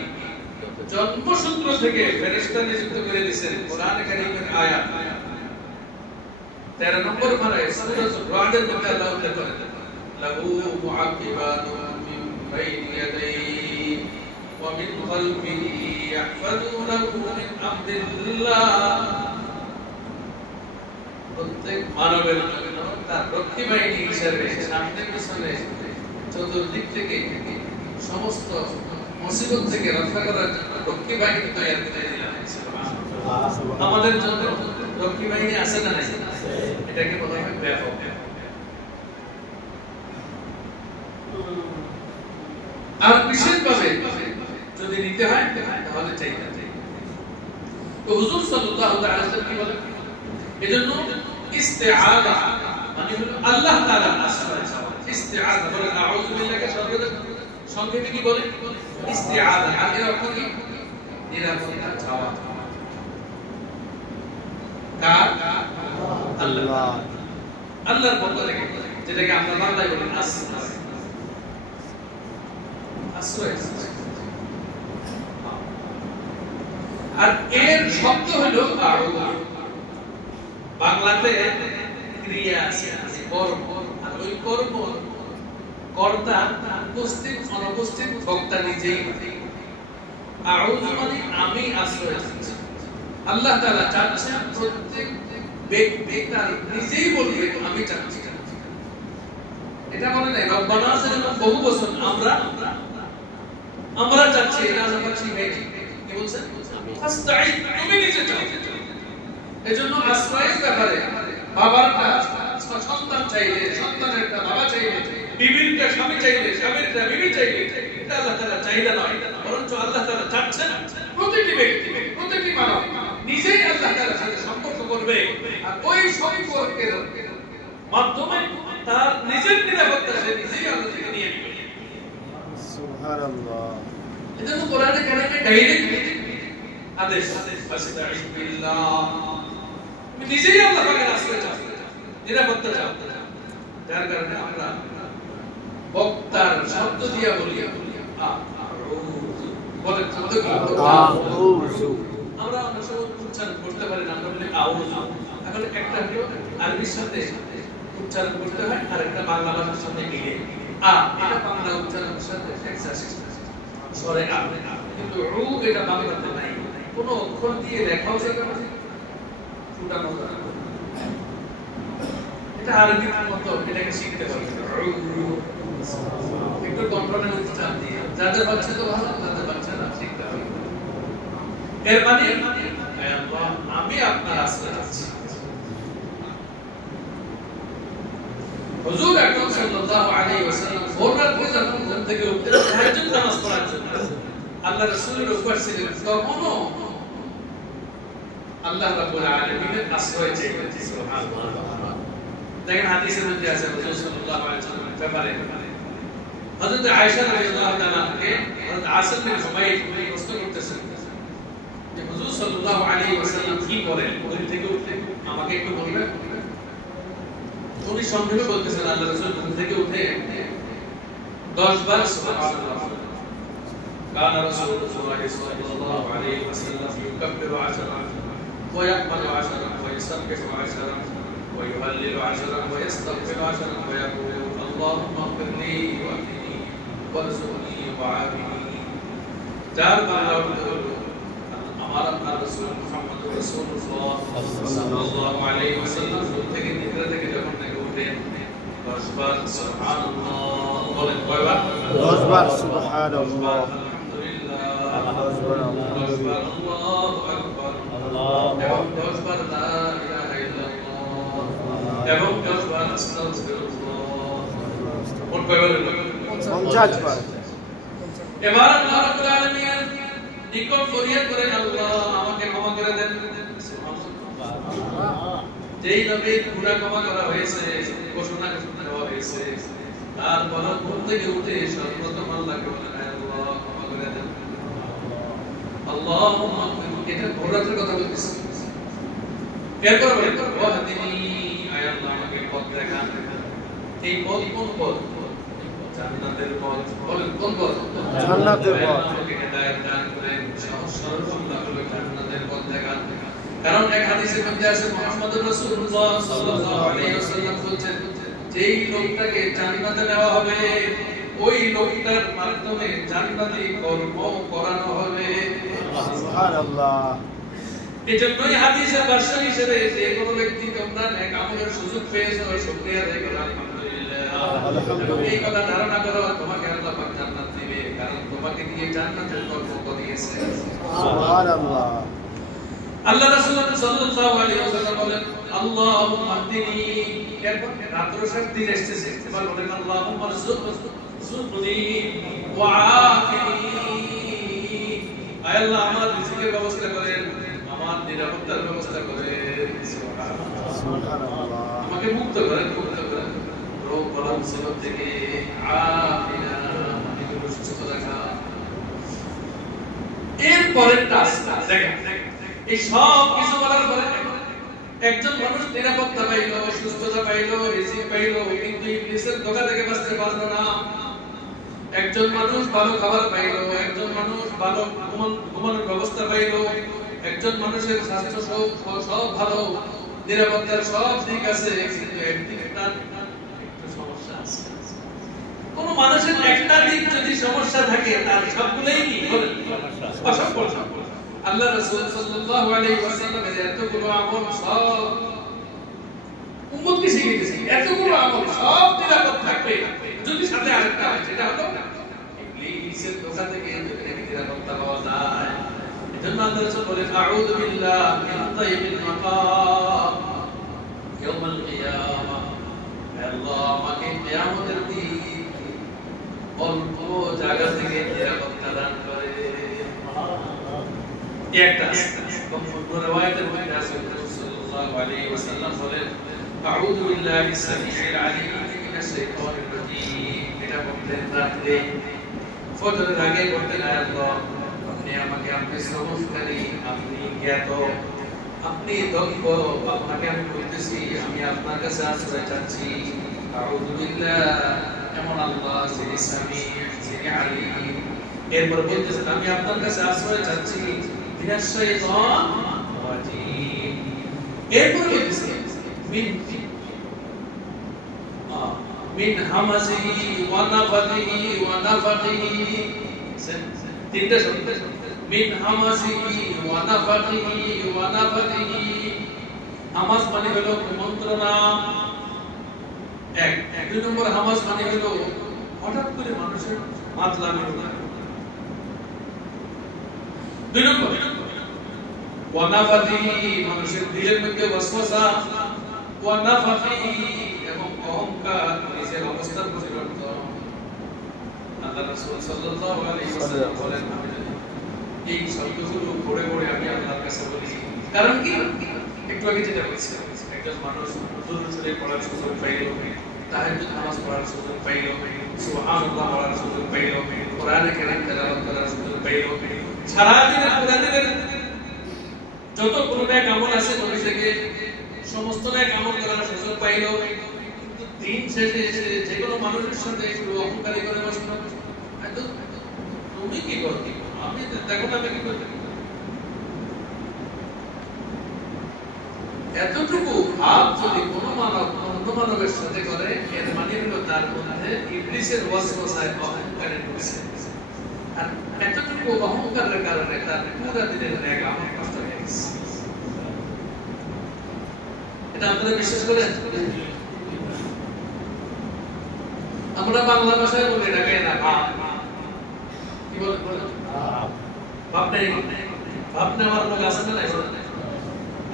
জন্মসূত্র থেকে ফেরেশতা নিযুক্ত করে দিয়েছেন। কোরআনে কারীমের আয়াত 13 নম্বর পারায় সূরা রাদের মধ্যে আল্লাহ উল্লেখ করেন, লাহু মুআকিবাতুন মিন বাইনি ইয়াদাইহি ওয়া মিন খালফিহি ইয়াহফাযুনাহু মিন আমরিল্লাহ। প্রত্যেক মানবের জন্য তার রক্ষী বাহিনী হিসেবে সামনে পিছনে চতুর্দিক থেকে সমস্ত মুসিবত থেকে রক্ষা করার জন্য রক্ষী বাহিনী তৈরি করে দিলাম। আমাদের জন্য রক্ষী বাহিনী আছে না নাই? এটাকে বলা হয় ব্যাপক। আর বিশেষভাবে যদি নিতে হয় তাহলে চাইতে তো হুজুর সাল্লাল্লাহু আলাইহি ওয়াসাল্লাম কি বলেন? এজন্য ইস্তিআযা মানে হলো আল্লাহ তাআলার আশ্রয় চাওয়া। ইস্তিআযা বলে আউযু বিল্লাহি সংক্ষেপে কি বলে? ইস্তিআযা। আর এর অর্থ কি? নিরাপত্তা চাওয়া। কার? আল্লাহ। আল্লাহর পক্ষ থেকে, যেটাকে আমরা বাংলায় বলি আশ্রয়। আশ্রয়। আর এর শব্দ হলো আউযু। বাংলাতে ক্রিয়া আছে, কর্ম। আর ওই কর্ম কর্তা উপস্থিত অনুপস্থিত ভোক্তা নিজেই। আউযু মানে আমি আশ্রয় চাচ্ছি। আল্লাহ তাআলা চাচ্ছেন প্রত্যেক ব্যক্তি তার নিজেই বলবে আমি চাচ্ছি। এটা মনে নাই রব্বানা যেরকম বহু বছর আমরা চাচ্ছি, এটা আমরা চাচ্ছি কি বলছেন? আস্তাঈদ, তুমি নিজে চাও। এজন্য আশ্রয়ের ব্যাপারে বাবারটা সন্তান চাইলে, সন্তানেরটা বাবা চাইলে, বিবিরটা স্বামী চাইলে, স্বামীরটা বিবি চাইলে, এটা আল্লাহ তাআলা চাহিদা নয়, বরঞ্চ আল্লাহ তাআলা চাচ্ছেন প্রতিটি ব্যক্তি, প্রতিটি মানব নিজেই আল্লাহ তাআলার সাথে সম্পর্ক করবে। আর ওই সম্পর্কের মাধ্যমে তার নিজের নিরাপত্তা সে নিজেই আল্লাহ থেকে নিয়ে নেবে। সুবহানাল্লাহ। এজন্য কোরআনে কারিমে ডাইরেক্ট আদেশ, ফাসতাঈদ বিল্লাহ, তুমি নিজেই আল্লাহ পাকের আশ্রয় চাও, নিরাপত্তা চাও। যার কারণে আমরা বক্তার শব্দ দিয়া বলি বলেন শব্দ কি? আউযু। আমরা অনেক সময় উচ্চারণ করতে পারি না, আমরা বলি আউযু। তাহলে একটা হলো আরবির সাথে উচ্চারণ করতে হয়, আর একটা বাংলা ভাষার সাথে মিলে এটা বাংলা উচ্চারণের সাথে এক্সারসাইজ সরে কিন্তু রু এটা বাংলাতে নাই। কোন অক্ষর দিয়ে লেখাও যাবে না, ফুটানো যাবে না। এটা আরবির মতো, এটাকে শিখতে হবে। একটু কন্ট্রোলের উচ্চারণ দিয়ে যাদের বাচ্চা তো ভালো, যাদের বাচ্চা না শিখতে হবে। এর মানে আমি আপনার আশ্রয় চাচ্ছি। হুজুর আকরাম সাল্লাল্লাহু আলাইহি ওয়াসাল্লাম ভোর রাতে যখন ঘুম থেকে উঠতেন তাহাজ্জুদ নামাজ পড়ার জন্য আল্লাহ রাসূলের উপর ছিলেন, তখনও আল্লাহ রাব্বুল আলামিনের আশ্রয় চাইতেন। সুবহানাল্লাহ। দেখেন হাদিসের মধ্যে আছে হুজুর সাল্লাল্লাহু আলাইহি ওয়াসাল্লামের ব্যাপারে হযরত আয়েশা রাদিয়াল্লাহু তাআলাকে হযরত আসিম বিন হুমায়দ প্রশ্ন করতেছেন যে হুজুর সাল্লাল্লাহু আলাইহি ওয়াসাল্লাম কি করেন ঘুম থেকে উঠলে, আমাকে একটু বলবেন? উনি সংক্ষেপে বলতেছেন আল্লাহ রাসূল ঘুম থেকে উঠে 10 বার সুবহানাল্লাহ। কান রাসূলুল্লাহ সাল্লাল্লাহু আলাইহি ওয়াসাল্লাম ইউকাব্বিরু 10 ওয়া ইয়াহমাদু 10 ওয়া ইউসাব্বিহু 10 ওয়া ইউহাল্লিলু 10 ওয়া ইস্তাগফিরু 10 ওয়া ইয়াকুলু আল্লাহুম্মা ইগফিরলি ওয়া আহদিনি ওয়ারযুকনি ওয়া আফিনি। চার বার আমার আপনার রাসূল মুহাম্মদুর রাসূলুল্লাহ সাল্লাল্লাহু আলাইহি ওয়াসাল্লাম ঘুম থেকে নিদ্রা থেকে যখন উঠেন 10 বার সুবহানাল্লাহ বলেন। কয়বার? 10 বার সুবহানাল্লাহ, আলহামদুলিল্লাহ, 10 বার আল্লাহু আকবার, এবং 10 বার লা ইলাহা ইল্লাল্লাহ, এবং 10 বার আস্তাগফিরুল্লাহ। কোন কয়বার? 50 বার। এবার আল্লাহ রাব্বুল নিকট ফরিয়াদ করে আল্লাহ আমাকে ক্ষমা করে দেন। যেই নবীর গুনাহ ক্ষমা করা হয়েছে, ঘোষণা দেওয়া হয়েছে, তারপর ঘুম থেকে উঠে সর্বপ্রথম আল্লাহকে বলেন আল্লাহ ক্ষমা করে দেন। আল্লাহুম্মা এটা ভোরাতের কথা বলতেছি। এরপর বলেন ওয়াহদিনি, আয় আল্লাহ আমাকে পথ দেখান। এই পথ কোন পথ? জান্নাতের পথ। বলেন কোন পথ? জান্নাতের পথ। আমাকে হেদায়েত দান করেন, সহজ সরল বান্দা হলো জান্নাতের পথ দেখান। কারণ এক হাদিসের মধ্যে আছে মুহাম্মদুর রাসূলুল্লাহ সাল্লাল্লাহু আলাইহি ওয়াসাল্লাম বলেছেন, যেই লোকটাকে জান্নাতে নেওয়া হবে ওই লোকটার মাধ্যমে জান্নাতি কর্ম করানো হবে। সুবহানাল্লাহ। এজন্যই হাদিসের ভাষ্য হিসেবে যে কোনো ব্যক্তি তোমরা নেক আমলের সুযোগ পেয়েছো, শুকরিয়া আদায় করো আলহামদুলিল্লাহ। এই কথা ধারণা করো তোমাকে আল্লাহ পাক জান্নাত দিবে, কারণ তোমাকে দিয়ে জান্নাতের কর্ম করিয়েছে। সুবহানাল্লাহ। আল্লাহ রাসূল সাল্লাল্লাহু আলাইহি ওয়াসাল্লাম বলেন আল্লাহুম্মা হদিনি। এরপর রাত্র শেষ দিন এসেছে, এবার বলেন আল্লাহুম্মা রযুকনি ওয়া আফিনি। আয় আল্লাহ আমার রিজিকের ব্যবস্থা করেন, আমার নিরাপত্তার ব্যবস্থা করেন। সুবহানাল্লাহ। আমাকে মুক্ত করেন, মুক্ত করেন রোগ বলা মুসিবত থেকে। আফিনা মানে সুস্থ রাখা। এরপরে টাস্ক দেখেন, এই সব কিছু বলার পরে একজন মানুষ নিরাপত্তা পাইল, সুস্থতা পাইল, রিজিক পাইল, কিন্তু ইবলিসের ধোঁকা থেকে বাঁচতে পারলো না। একজন মানুষ ভালো খাবার পাইল, একজন মানুষ ভালো ঘুমানোর ব্যবস্থা পাইল, একজন মানুষের স্বাস্থ্য সব ভালো, নিরাপত্তার সব দিক আছে, কিন্তু একদিকে তার একটু সমস্যা আছে। কোন মানুষের একটা দিক যদি সমস্যা থাকে তার সবগুলোই কি সমস্যা। আল্লাহ রাসূল সাল্লাল্লাহু আলাইহি ওয়াসাল্লামের এতগুলো আমল সব উম্মতকে শিখিয়ে দিয়েছেন। এতগুলো আমল সব নিরাপদ থাকবে যদি সাথে আরেকটা হয়, সেটা হলো ইবলিসের ধোঁকা থেকে যদি নিরাপত্তা পাওয়া যায়। এজন্য আল্লাহ রাসূল বলেন আউযু বিল্লাহি মিন তাইয়িবিল মাকাম ইয়াউমাল কিয়ামাহ। আল্লাহ আমাকে কিয়ামতের দিন অল্প জায়গা থেকে নিরাপত্তা দান করে। একটা রিওয়ায়াতের মধ্যে আছে রাসূল সাল্লাল্লাহু আলাইহি ওয়াসাল্লাম বলেন আউযু বিল্লাহি সামিউল আলিম মিনাশ শাইতানির রাজীম। এটা বলতেন রাতে ফজরের আগে বলতেন আল্লাহ আপনি আমাকে আপনি সমঝকারী, আপনি জ্ঞাত, আপনি দক্ষ, আপনাকে আমি বলতেছি আমি আপনার কাছে আশ্রয় চাচ্ছি। আউযু বিল্লাহ, এমন আল্লাহ যিনি সামি, যিনি আলিম। এরপর বলতেছেন আমি আপনার কাছে আশ্রয় চাচ্ছি মিনাশ শাইতানির রাজীম। এরপর বলতেছেন মিন হামাজিহি ওয়া নাফাতিহি ওয়া নাফাতিহি। তিনটা শব্দ, মিন হামাজিহি ওয়া নাফাতিহি ওয়া নাফাতিহি। হামাজ মানে হলো কুমন্ত্রণা, এক। দুই নম্বর হামাজ মানে হলো হঠাৎ করে মানুষের মাতলামি হলো। দুই নম্বর ওয়া নাফাতিহি মানুষের দিলের মধ্যে ওয়াসওয়াসা, ওয়া নাফাতিহি এবং অহংকার, নিজের অবস্থার পরিবর্তন। আল্লাহ রাসূল সাল্লাল্লাহু আলাইহি ওয়াসাল্লাম বলেন এই শব্দগুলো পড়ে পড়ে আমি আল্লাহর কাছে বলি। কারণ কি একটু আগে যেটা বলছি, একজন মানুষ দুরূদ শরীফ পড়ার সুযোগ পাইল, তাহাজ্জুদ নামাজ পড়ার সুযোগ পাইল, সুবহানাল্লাহ পড়ার সুযোগ পাইল, কোরআনে কারীম তেলাওয়াত করার সুযোগ পাইল, সারা দিনের কোরআনের যত নেক আমল আছে নবী থেকে সমস্ত নেক আমল করার সুযোগ পাইল। কিন্তু দিন শেষে এসে যে কোনো মানুষের সাথে একটু অহংকারী করে বসলো, তুমি কি করতে, আমি দেখো না আমি কি করতে। এতটুকু ভাব যদি কোনো মানব অন্য মানবের সাথে করে, এর মানে হলো তার মধ্যে ইবলিসের ওয়াসওয়াসায় অহংকারে ঢুকছে। আর এতটুকু অহংকারের কারণে তার পুরো দিনের নেক আমল নষ্ট হয়ে গেছে। এটা আপনারা বিশ্বাস করেন? আমরা বাংলা ভাষায় বলি এটাকে না ভাব। কি বলেন? ভাব নেই, ভাব নেওয়ার লোক আছে না?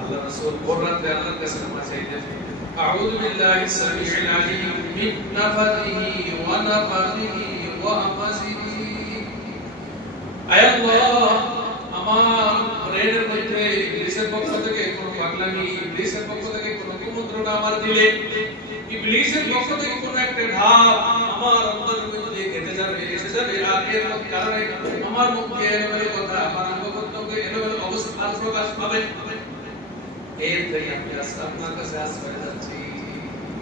আল্লাহ রাসূল কোরআনে আল্লাহর কাছে নামাজ চাইতেন আউযু বিল্লাহি সামিউল আলিম মিন নাফাতিহি ওয়া নাফাতিহি ওয়া হামাজিহি। আয় আল্লাহ আমার ব্রেনের মধ্যে ইবলিসের পক্ষ থেকে কোনো পাগলামি, ইবলিসের পক্ষ থেকে কোনো কুমন্ত্রণা আমার দিলে, ইবলিসের পক্ষ থেকে কোনো একটা ভাব আমার অন্তরের মধ্যে গেঁথে যাবে, এসে যাবে, আর এর কারণে আমার মুখে এলোমেলো কথা, আমার অঙ্গপ্রত্যঙ্গে এলোমেলো অবস্থা প্রকাশ পাবে। এর থেকে আমি আপনার কাছে আশ্রয় যাচ্ছি।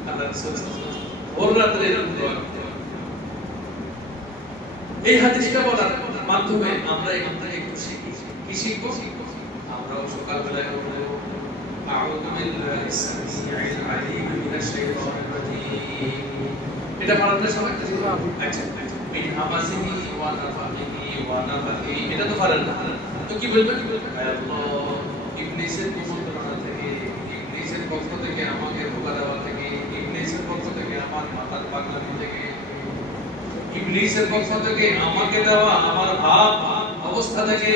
আল্লাহ রাসূল ভোর রাত্রে এরকম দোয়া করতেন। এই হাদিসটা বলার মাধ্যমে আমরা এখান থেকে একটু শিখি। কি শিখবো? আমরাও সকালবেলায় বলবো আউযু বিল্লাহি সামিউল আলিম মিনাশ শাইতানির রাজীম। এটা পারাটা সবাই শিখবো। আচ্ছা মিন হামাজিহি ওয়া নাফাখিহি ওয়া নাফাখিহি, এটা তো পারেন না, তো কি বলবেন? আল্লাহ ইবলিসের কুমন্ত্রণা থেকে, ইবলিসের পক্ষ থেকে আমাকে ধোঁকা দেওয়া থেকে, ইবলিসের পক্ষ থেকে আমার মাথার পাগলামি থেকে, ইবলিসের পক্ষ থেকে আমাকে দেওয়া আমার ভাব অবস্থা থেকে।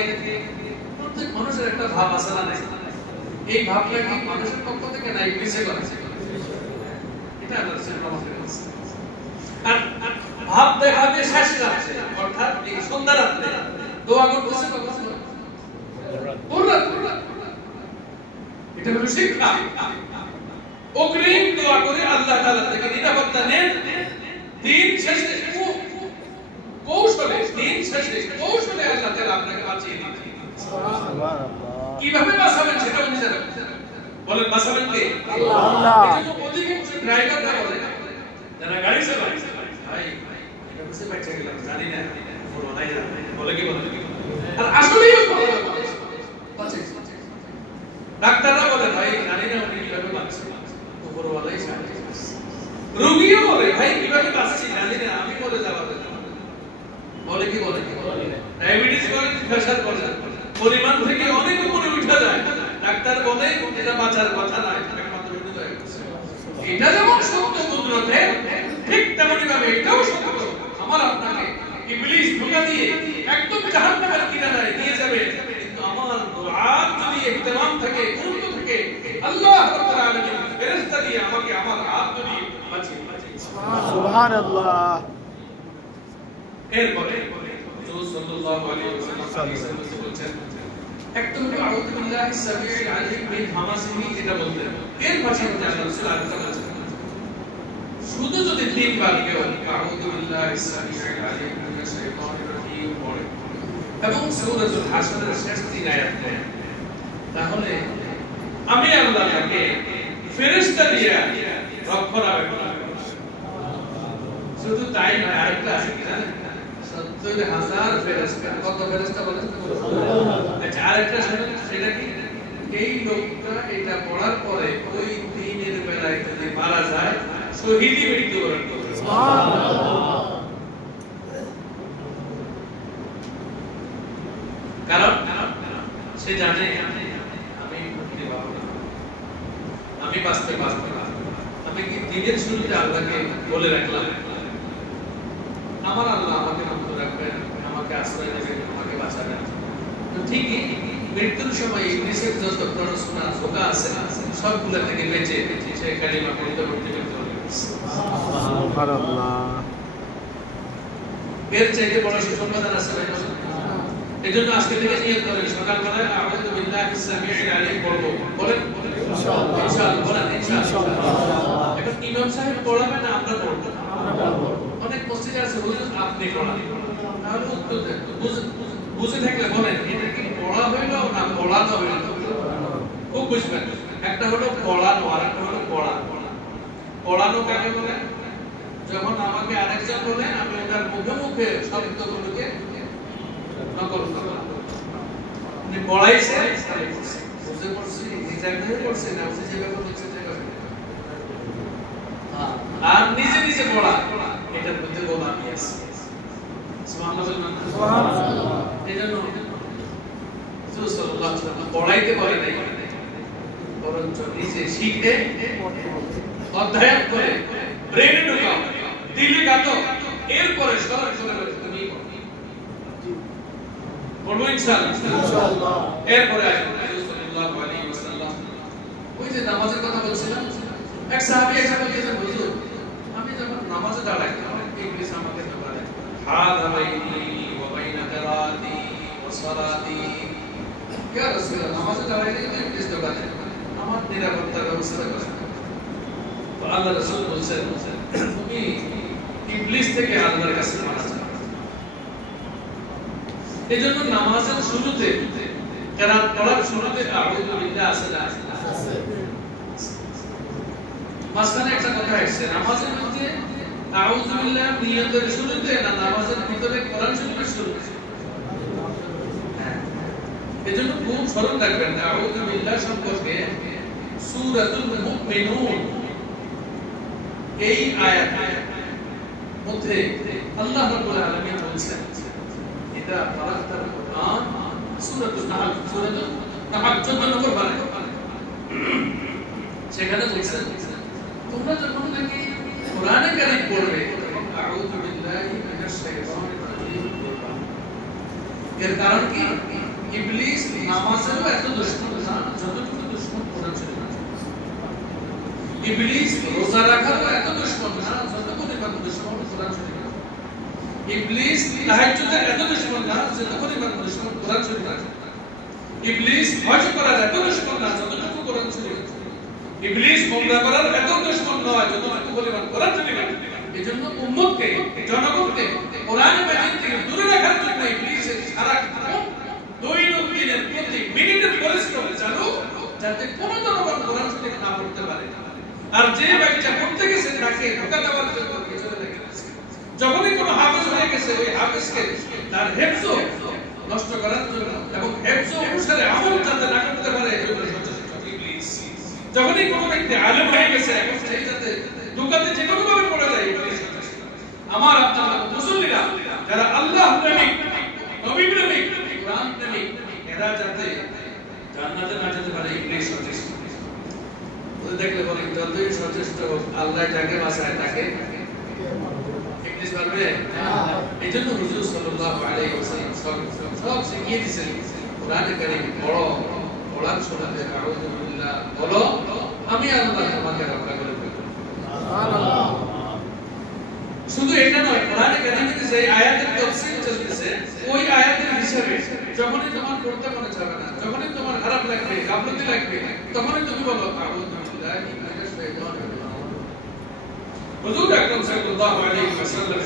প্রত্যেক মানুষের একটা ভাব আছে না? এই ভাবটা কি মানুষের পক্ষ থেকে না ইবলিসের পক্ষ থেকে? এটা আল্লাহ রাসূল আমাদের বলেছেন। আর ভাব দেখাতে শেষ রাতে, অর্থাৎ এই সন্ধ্যা রাতে দোয়া করতেছে কখন? ভোর রাতে। এটা হলো শিক্ষা। অগ্রিম দোয়া করে আল্লাহ তাআলা থেকে নিরাপত্তা নেন। দিন শেষে কৌশলে, দিন শেষে কৌশলে আল্লাহ তাআলা আপনাকে বাঁচিয়ে দিবেন। সুবহানাল্লাহ। কিভাবে বাঁচাবেন সেটা উনি জানেন। বলেন বাঁচাবেন কে? আল্লাহ। এজন্য অধিকাংশ ড্রাইভাররা বলে, যারা গাড়ি চালায়, ভাই এটা বুঝতে পারছি গেলাম, জানি না, বলো নাই জানি, বলে কি বলে। আর আসলেই বাঁচে। ডাক্তাররা বলে, ভাই জানি না উনি কিভাবে বাঁচছে, উপরওয়ালাই জানে। রোগীও বলে, ভাই কিভাবে বাঁচছি জানি না, আমি বলে যাওয়া বলে কি বলে। ডায়াবেটিস বলে, প্রেসার বলে, পরিমাণ থেকে অনেক উপরে উঠে যায়। ডাক্তার বলে এটা বাঁচার কথা নয়, একমাত্র হৃদয়। এটা যেমন সত্য কুদরতে, ঠিক তেমনি ভাবে এটাও সত্য। আমার আপনাকে ইবলিস ধোঁকা দিয়ে একদম জাহান্নামের কিনারায় নিয়ে যাবে, কিন্তু আমার দুআর যদি ইহতিরাম থাকে, গুরুত্ব থাকে, আল্লাহ রাব্বুল আলামিন ফেরেশতা দিয়ে আমাকে আমার হাত ধরে বাঁচিয়ে সুবহানাল্লাহ। এরপরে রাসূল সাল্লাল্লাহু আলাইহি ওয়াসাল্লাম বলেছেন, একদম আউযু বিল্লাহি সামিউল আলিম মিন হামাজিহি, এটা বলতে এর ভাষাতে আল্লাহ রাসূল আরেকটা বলেছেন, শুধু যদি তিনবার কেউ আউযু বিল্লাহি সামিউল আলিম মিনাশ শাইতানির রাজীম পড়ে এবং সূরাতুল হাসরের শেষ 3 আয়াত পড়ে, তাহলে আমি আল্লাহ তাকে ফেরেশতা দিয়ে রক্ষণাবেক্ষণ করব। শুধু তাই নয়, আরেকটা আছে কি জানেন? 70,000 ফেরেশতা। কত ফেরেশতা বলেন? আচ্ছা, আরেকটা শুনুন, সেটা কি? এই লোকটা এটা পড়ার পরে ওই দিনের বেলায় যদি মারা যায়, শহীদি মৃত্যুবরণ করবে। সুবহানাল্লাহ। কারণ সে জানে আমি মুক্তি পাবো না, আমি বাঁচতে পারবো না। আমি কি দিনের শুরুতে আল্লাহকে বলে রাখলাম, আমার আল্লাহ আমাকে মুক্ত রাখবেন, আমাকে আশ্রয় দেবেন, আমাকে বাঁচাবেন। তো ঠিকই মৃত্যুর সময় ইবলিসের যত প্ররোচনা ধোঁকা আছে সবগুলো থেকে বেঁচে সে কালিমা পড়তে পড়তে সুবহানাল্লাহ। এর চাইতে বড় সুসংবাদ আছে ভাই? এজন্য আজকে থেকে নিয়ত করেন, সকালবেলায় আউযু বিল্লাহি সামিউল আলিম পড়ব। বলেন ইনশাআল্লাহ। ইনশাআল্লাহ বলেন ইনশাআল্লাহ। এখন ইমাম সাহেব পড়াবেন না আমরা পড়ব? অনেক মসজিদে আছে হুজুর আপনি পড়ান, তাহলে উত্তর দেন। বুঝে থাকলে বলেন এটা কি পড়া হইল না পড়ানো হইল? খুব বুঝবেন, একটা হলো পড়ানো আর একটা হলো পড়া। পড়ানো কাকে বলে? যখন আমাকে আরেকজন বলে আমি ওনার মুখে মুখে শব্দগুলোকে নকল করলাম। উনি পড়াইছে, বুঝতে পারছি, নিজে পড়ছে না, বুঝে যেভাবে বলছে সেভাবে। আর নিজে নিজে পড়া, এটার মধ্যে গোলামি আছে। সুবহানাল্লাহ। এজন্য রাসূল সাল্লাল্লাহু আলাইহি ওয়াসাল্লাম পড়াইতে পারে নাই, বরঞ্চ নিজে শিখে অধ্যয়ন করে ব্রেনে ঢোকাও, দিলে গাতো, এরপরে সরাসরি তুমি পড়ো ইনশাআল্লাহ। এরপরে রাসূল সাল্লাল্লাহু আলাইহি ওয়াসাল্লাম ওই যে নামাজের কথা বলছিলাম, এক সাহাবী এসে বলতেছেন, হুজুর আমি যখন নামাজে দাঁড়াই ইবলিস আমাকে ধোঁকা দেয়, হাদা বাইনি ওয়া বাইনা কিরাতি ওয়া সালাতি, ইয়া রাসূলুল্লাহ নামাজে দাঁড়াইলে কিন্তু ইবলিস ধোঁকা দেয়, আমার নিরাপত্তার ব্যবস্থা করেন। তো আল্লাহ রাসূল বলছেন তুমি ইবলিস থেকে আল্লাহর কাছে পানা চাও। এজন্য নামাজের শুরুতে কিরাত পড়ার শুরুতে আউযু বিল্লাহ আছে না? আছে। মাঝখানে একটা কথা আসছে, নামাজের মধ্যে আউযু বিল্লাহ নিয়তের শুরুতে না নামাজের ভিতরে কোরআন শরীফের শুরুতে? এজন্য খুব স্মরণ রাখবেন আউযু বিল্লাহ সম্পর্কে সূরাতুল মুমিনুন এই আয়াতের মধ্যে আল্লাহ রাব্বুল আলামিন বলেছেন এটা বারাকাতুল কুরআন সূরাতুল নাহল 14 নম্বর পারা, সেখানে বলেছেন তোমরা যখন নাকি কোরআনে কারীম পড়বে আউযু বিল্লাহি মিনাশ শাইতানির রাজীম পড়বা। এর কারণ কি? ইবলিস নামাজেরও এত দুশমন না যতটুকু দুশমন কোরআন শরীফ। ইবলিস রোজা রাখারও এত দুশমন না যতটুকু দুশমন কোরআন শরীফ। ইবলিস তাহাজ্জুদের এত দুশমন না যতটুকু দুশমন কোরআন শরীফ। ইবলিস হজ করার এত দুশমন না যতটুকু কোরআন শরীফ। ইবলিস ওমরা করার এত দুশমন নয় যতটুকু পরিমাণ কোরআন শরীফ। এজন্য উম্মতকে জনগণকে কোরআন মাজিদ থেকে দূরে রাখার জন্য ইবলিসের সারা দৈনন্দিনের প্রতি মিনিটের পরিশ্রম চালু, যাতে কোনো জনগণ কোরআন শরীফ না পড়তে পারে। আর যে বাচ্চা পড়তে গেছে তাকে ধোঁকা দেওয়ার জন্য পিছনে লেগে গেছে। যখনই কোনো হাফেজ হয়ে গেছে ওই হাফেজকে তার হেফজ নষ্ট করার জন্য এবং হেফজ অনুসারে আমল যাতে না করতে পারে এজন্য সচেষ্ট ইবলিস। যখনই কোনো ব্যক্তি আলেম হয়ে গেছে এখন সেই যাতে ধোঁকাতে যে কোনো ভাবে পড়ে যায় ইবলিস সচেষ্ট। আমার আপনারা মুসল্লিরা যারা আল্লাহ প্রেমিক, নবী প্রেমিক, কোরআন প্রেমিক, এরা যাতে জান্নাতে না যেতে পারে ইবলিস সচেষ্ট। তো দেখলে বলেন যতই সচেষ্ট আল্লাহ যাকে বাঁচায় তাকে ইবলিস পারবে না। এজন্য হুজুর সাল্লাল্লাহু আলাইহি ওয়াসাল্লাম সব শিখিয়ে দিয়েছেন কোরআনে কারীম পড়ো, কোরআন শোনাতে আউযু বিল্লাহ বলো, আমি আল্লাহ তোমাকে রক্ষা করে দেব। সুবহানাল্লাহ। শুধু এটা নয়, কোরআনে কারীমে যে আয়াতের তাফসীর চলতেছে ওই আয়াতের হিসাবে যখনই তোমার পড়তে মনে যাবে না, যখনই তোমার খারাপ লাগবে, গাফলতি লাগবে, তখনই তুমি বলো আউযু বিল্লাহি মিনাশ শাইতানির রাজীম। হুজুর আকরাম সাল্লাল্লাহু আলাইহি ওয়াসাল্লাম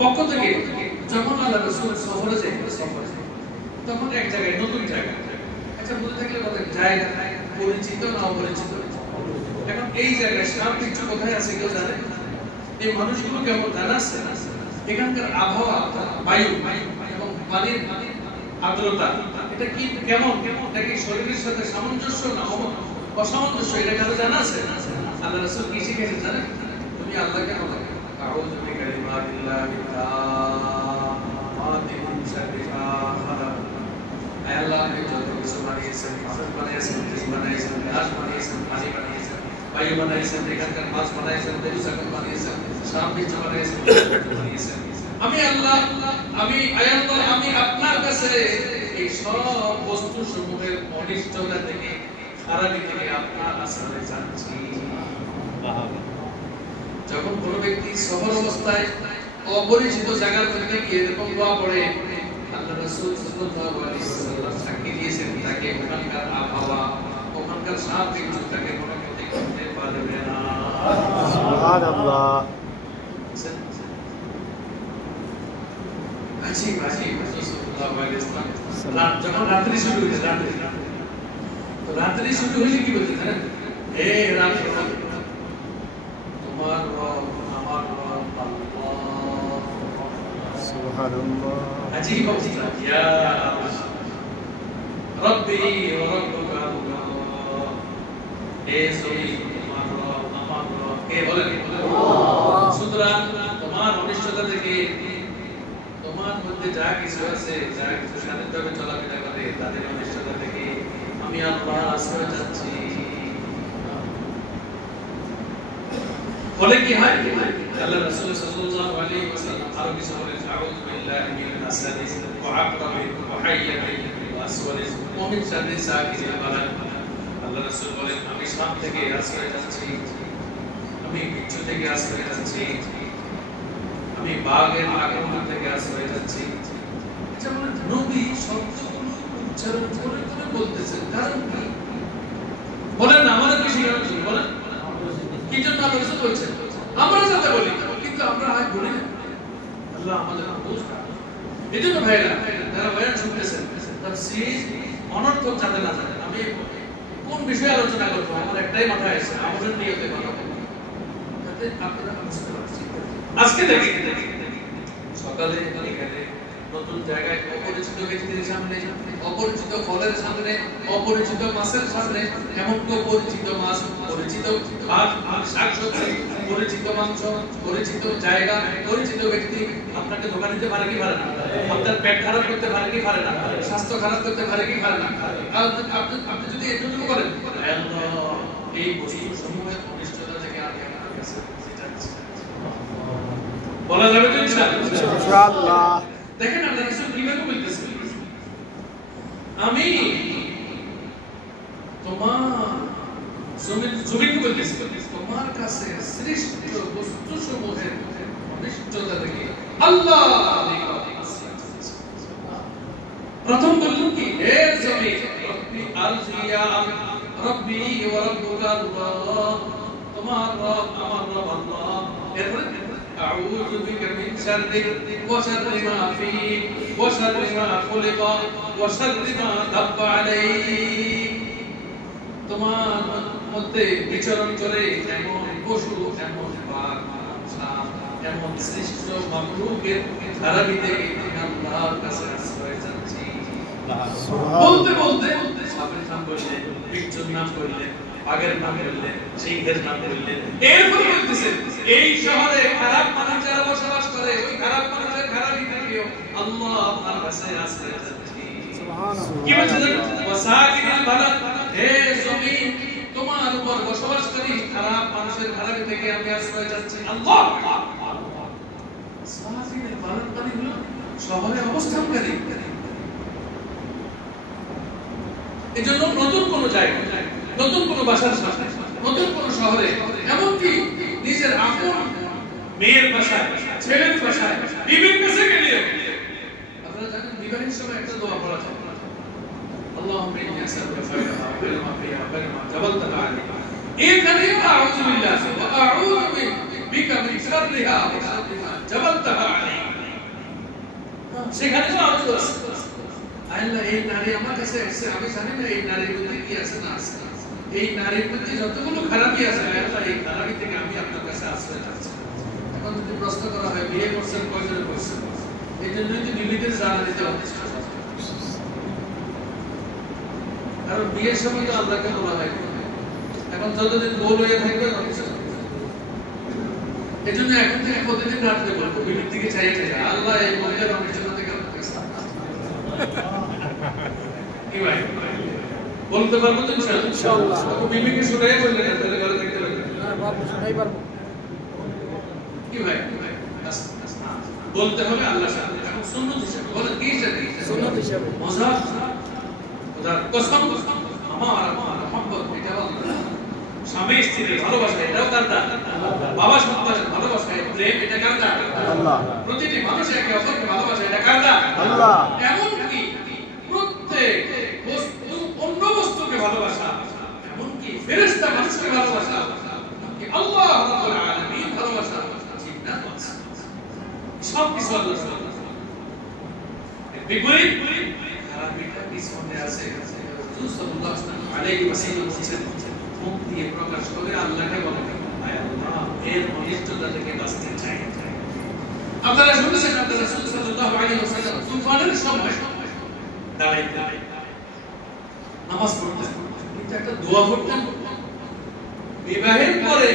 পক্ষ থেকে যখন আল্লাহ রাসূল সফরে যায় তখন এক জায়গায় নতুন জায়গা, আচ্ছা বলে থাকলে বলেন জায়গা পরিচিত না অপরিচিত? এখন এই জায়গায় শাম কিছু কোথায় আছে কেউ জানে? এই মানুষগুলো কেমন জানা আছে? এখানকার আবহাওয়া, বায়ু এবং পানির আর্দ্রতা এটা কি কেমন এটা কি শরীরের সাথে সামঞ্জস্য না অসামঞ্জস্য এটা কারো জানা আছে? আল্লাহ রাসূল কি শিখিয়েছেন জানেন? তুমি আল্লাহকে বলো আউযু বিকালিমাতিল্লাহি তাম্মাতি মিন শাররি মা খালাক। আয় আল্লাহ, আপনি যত কিছু বানিয়েছেন, আসমান বানিয়েছেন, পৃথিবী বানিয়েছেন, আকাশ বানিয়েছেন, পানি বানিয়েছেন, বায়ু বানিয়েছেন, এখানকার মাছ বানিয়েছেন, দেবসাগর বানিয়েছেন, সামবীজ বানিয়েছেন, বানিয়েছেন। আমি আল্লাহ, আমি আপনার কাছে এই সব বস্তু সমূহের অনিষ্টতা থেকে, খারাপি থেকে আপনার আশ্রয় চাচ্ছি। যখন কোনো ব্যক্তি সফর অবস্থায় অপরিচিত জায়গার মধ্যে গিয়ে এরকম দোয়া পড়ে, আল্লাহ রাসূল সাল্লাল্লাহু আলাইহি ওয়াসাল্লাম সাক্ষী দিয়েছেন তাকে ওখানকার আবহাওয়া, ওখানকার সাপ বিচ্ছু তাকে কোনো ক্ষতি করতে পারবে না। সুবহানাল্লাহ। আজি সাল্লাল্লাহু আলাইহি ওয়াসাল্লাম যখন রাত্রি শুরু হয়েছে, রাত্রি শুরু হইলে কি বলতে জানেন? হে রাত্রি, তোমার রব আমার রব আল্লাহ। সুবহানাল্লাহ। আজীব অবস্থা, ইয়া রব্বি ওয়া রব্বুকা আল্লাহ। হে জমিন, তোমার রব আমার রব কে? বলেন আল্লাহ। সুতরাং তোমার অনিষ্টতা থেকে, তোমার মধ্যে যা কিছু আছে, যা কিছু স্বাধীনভাবে চলাফেরা করে তাদের অনিষ্টতা থেকে আমি আল্লাহ আশ্রয় চাচ্ছি। বলে কি হয়? আল্লাহ রাসূল সাল্লাল্লাহু আলাইহি ওয়াসাল্লাম আরো কিছু বলেন আউযু বিল্লাহি মিনাল আসাদি ওয়া আকরামি ওয়া হাইয়াতি ওয়া আসওয়ালি ওয়া মিন শাররি সাকিরিল বালাদ। আল্লাহ রাসূল বলেন আমি সাপ থেকে আশ্রয় চাচ্ছি, আমি বিচ্ছু থেকে আশ্রয় চাচ্ছি, আমি বাঘের আক্রমণ থেকে আশ্রয় চাচ্ছি। আচ্ছা বলেন নবী সবগুলো উচ্চারণ করে করে বলতেছেন, কারণ কি বলেন না? আমাদের কি শিখানো ছিল বলেন? কি জন্য আল্লাহ রাসূল বলছেন? আমরা যাতে বলি, কিন্তু আমরা আজ বলি না। আল্লাহ আমাদের বুঝ দাও। এজন্য ভাইরা যারা বয়ান শুনতেছেন, তাফসীর অনর্থক যাতে না জানেন। আমি কোন বিষয়ে আলোচনা করব আমার একটাই মাথায় আসে, আমাদের নিয়তে বানাবো যাতে আপনারা বুঝতে পারছেন। আজকে দেখেন সকালে এখানে নতুন জায়গায় অপরিচিত ব্যক্তির সামনে, অপরিচিত ফলের সামনে, অপরিচিত মাছের সামনে, এমন তো পরিচিত মাছ, পরিচিত ভাত, শাকসবজি, পরিচিত মাংস, পরিচিত জায়গা, পরিচিত ব্যক্তি আপনাকে ধোঁকা দিতে পারে কি পারে না? আপনার পেট খারাপ করতে পারে কি পারে না? স্বাস্থ্য খারাপ করতে পারে কি পারে না? আপনি যদি এটুকু করেন, এই বস্তু সমূহের অনিষ্টতা থেকে আগে আমার কাছে বলা যাবে তো ইনশাআল্লাহ। দেখেন আল্লাহ রাসূল কিভাবে বলতেছেন, আমি তোমার জমিন বলতেছি, তোমার কাছে সৃষ্ট বস্তু সমূহের অনিষ্টতা থেকে আল্লাহ প্রথম বললেন কি, হে জমিন রব্বি আরজিয়া রব্বি ওয়া রাব্বুকা আল্লাহ, তোমার রব আমার রব আল্লাহ। এরপরে أعوذ بك من شر وشر ما فيه وشر ما خلق وشر ما دب عليه। তোমার মধ্যে বিচরণ করে এমন পশু, এমন বাঘ, সাপ, এমন সৃষ্ট মাখলুকের খারাপি থেকে আল্লাহর কাছে আশ্রয় চাচ্ছি। বলতে বলতে সাপের নাম বললেন, বিচ্ছুর নাম বললেন, আগের নাম বললেন, সিংহের নাম বললেন। এরপর বলতেছেন এই শহরে খারাপ মানুষ যারা বসবাস করে, ওই খারাপ মানুষের খারাপই থেকেও আল্লাহ আপনার কাছে আশ্রয় চাচ্ছি। সুবহানাল্লাহ। কি বলছেন? ওয়াসাকিনিল বালাদ, হে জমিন তোমার উপর বসবাসকারী খারাপ মানুষের খারাপি থেকে আমি আশ্রয় চাচ্ছি। আল্লাহ সাকিনিল বালাদ মানে হলো শহরে অবস্থানকারী। এজন্য নতুন কোন জায়গায়, নতুন কোন বাসার সামনে, নতুন কোন শহরে, এমনকি নিজের আপন মেয়ের বাসায়, ছেলের বাসায়, বিবির কাছে গেলে আপনারা জানেন বিবাহের সময় একটা দোয়া পড়া যায়, আল্লাহুম্মা ইন্নী আসআলুকা খায়রাহা ওয়া খায়রা মা ফিহা ওয়া খায়রা মা জাবালতাহা আলাইহি। এখানে আউযু বিল্লাহি ওয়া আউযু বিকা মিন শাররিহা ওয়া শাররি মা জাবালতাহা আলাইহি। সেখানে তো আউযু আছে, আল্লাহ এই নারী আমার কাছে এসেছে, আমি জানি না এই নারীর মধ্যে কি আছে না আছে, এই নারীর মধ্যে যতগুলো খারাপি আছে আল্লাহ এই খারাপি থেকে আমি আপনার কাছে আশ্রয় চাচ্ছি। এখন যদি প্রশ্ন করা হয় বিয়ে করছেন কয়জনে করছেন, এই জন্যই তো বিবিদের জানা দিতে হচ্ছে। কারণ বিয়ের সময় তো আল্লাহকে বলা হয়, এখন যতদিন গোল হয়ে থাকবে এই জন্য এখন থেকে প্রতিদিন রাখতে বলবো, বিবির দিকে চাইয়ে চাইয়ে আল্লাহ এই মহিলার অনিষ্টতা থেকে আপনার কাছে কি ভাই বলতে পারবো তো ইনশাআল্লাহ। আপনি বিবিকে শুনাই বললেন তাহলে ঘরে থাকতে পারবেন না, বাপ শুনাই পারবো কি ভাই? বলতে হবে আল্লাহর সাথে, এখন সুন্নাত হিসেবে বলেন, কি হিসেবে? সুন্নাত হিসেবে। মজা খোদার কসম, আমার মোহাম্মদ, এটা আল্লাহ। স্বামী স্ত্রীর ভালোবাসা, এটাও কার দান? বাবা সন্তানের ভালোবাসা, প্রেম, এটা কার দান? আল্লাহ। প্রতিটি মানুষ একে অপরকে ভালোবাসে, এটা কার দান? আল্লাহ। এমন কি প্রত্যেক বস্তু অন্য বস্তুকে ভালোবাসা, এমন কি ফেরেশতা মানুষকে ভালোবাসা, কি আল্লাহ রাব্বুল আলামিন ভালোবাসা, জিন্নাত সব কিছু আল্লাহ সুবহানাহু ওয়া তাআলা। বিপরীত খারাপিটা পিছনে আছে, রাসূল সাল্লাল্লাহু আলাইহি ওয়াসাল্লাম বলেছেন মুখ দিয়ে প্রকাশ করে আল্লাহকে বলেন, আয় আল্লাহ এর অনিষ্টতা থেকে বাঁচতে চাই। আপনারা শুনেছেন আপনারা রাসূল সাল্লাল্লাহু আলাইহি ওয়াসাল্লাম তুফানের সময় দাঁড়াইতেন, নামাজ পড়তেন, কিন্তু একটা দোয়া পড়তেন। বিবাহের পরে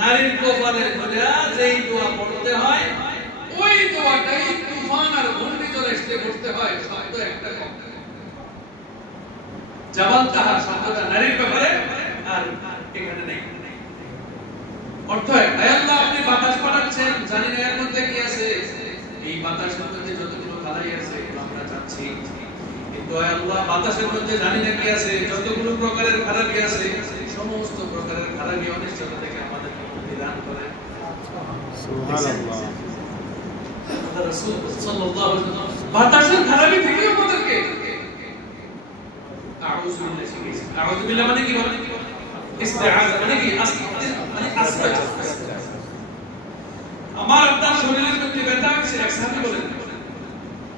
নারীর কপালে যেই দোয়া পড়তে হয়, ওই দোয়াটাই তুফান আর ঘূর্ণিঝড় এসে পড়তে হয়, শব্দ একটা কম। জাবালতাহা শব্দটা নারীর ব্যাপারে, আর এখানে নেই। অর্থ আল্লাহ আপনি বাতাস পাঠাচ্ছেন, জানি না এর মধ্যে কি আছে, এই বাতাসের মধ্যে যতগুলো খালাই আছে আমরা চাচ্ছি, কিন্তু আল্লাহ বাতাসের মধ্যে জানি না কি আছে, যতগুলো প্রকারের খারাপি আছে সমস্ত প্রকারের খারাপি অনিষ্টতা থেকে আমাদেরকে মুক্তি দান করেন। সুবহানাল্লাহ। রাসূল সাল্লাল্লাহু আলাইহি ওয়াসাল্লাম বাতাসের খারাপি থেকে আমাদেরকে রাসূলুল্লাহ শিখিয়েছেন আউযু বিল্লাহ মানে কি বলেন ইস্তিআযা মানে কি মানে আশ্রয় আমার আপনার শরীরের মধ্যে ব্যথা হচ্ছে এক সাহাবী বলেন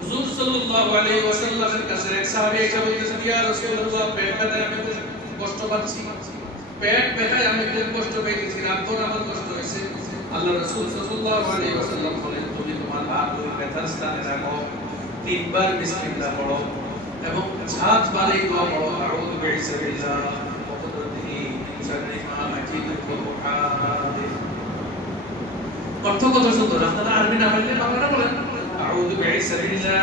হুজুর সাল্লাল্লাহু আলাইহি ওয়াসাল্লামের কাছে এক সাহাবী এসে বলতেছেন ইয়া রাসূলুল্লাহ পেট ব্যথায় আমি খুব কষ্ট পাচ্ছি পেট ব্যথায় আমি খুব কষ্ট পেয়েছি রাতভর আমার কষ্ট হয়েছে আল্লাহ রাসূল সাল্লাল্লাহু আলাইহি ওয়াসাল্লাম বলেন তুমি তোমার হাত ওই ব্যথার স্থানে রাখো তিনবার বিসমিল্লাহ পড়ো এবং 7 বার এই দোয়া পড়ো আউযু বিইজ্জাতিল্লাহ ওয়া কুদরাতিহি মিন শাররি মা আজিদু ওয়া উহাদির অর্থ কত সুন্দর আপনারা আরবি না বললে বাংলাটা বলেন আউযু বিইজ্জাতিল্লাহ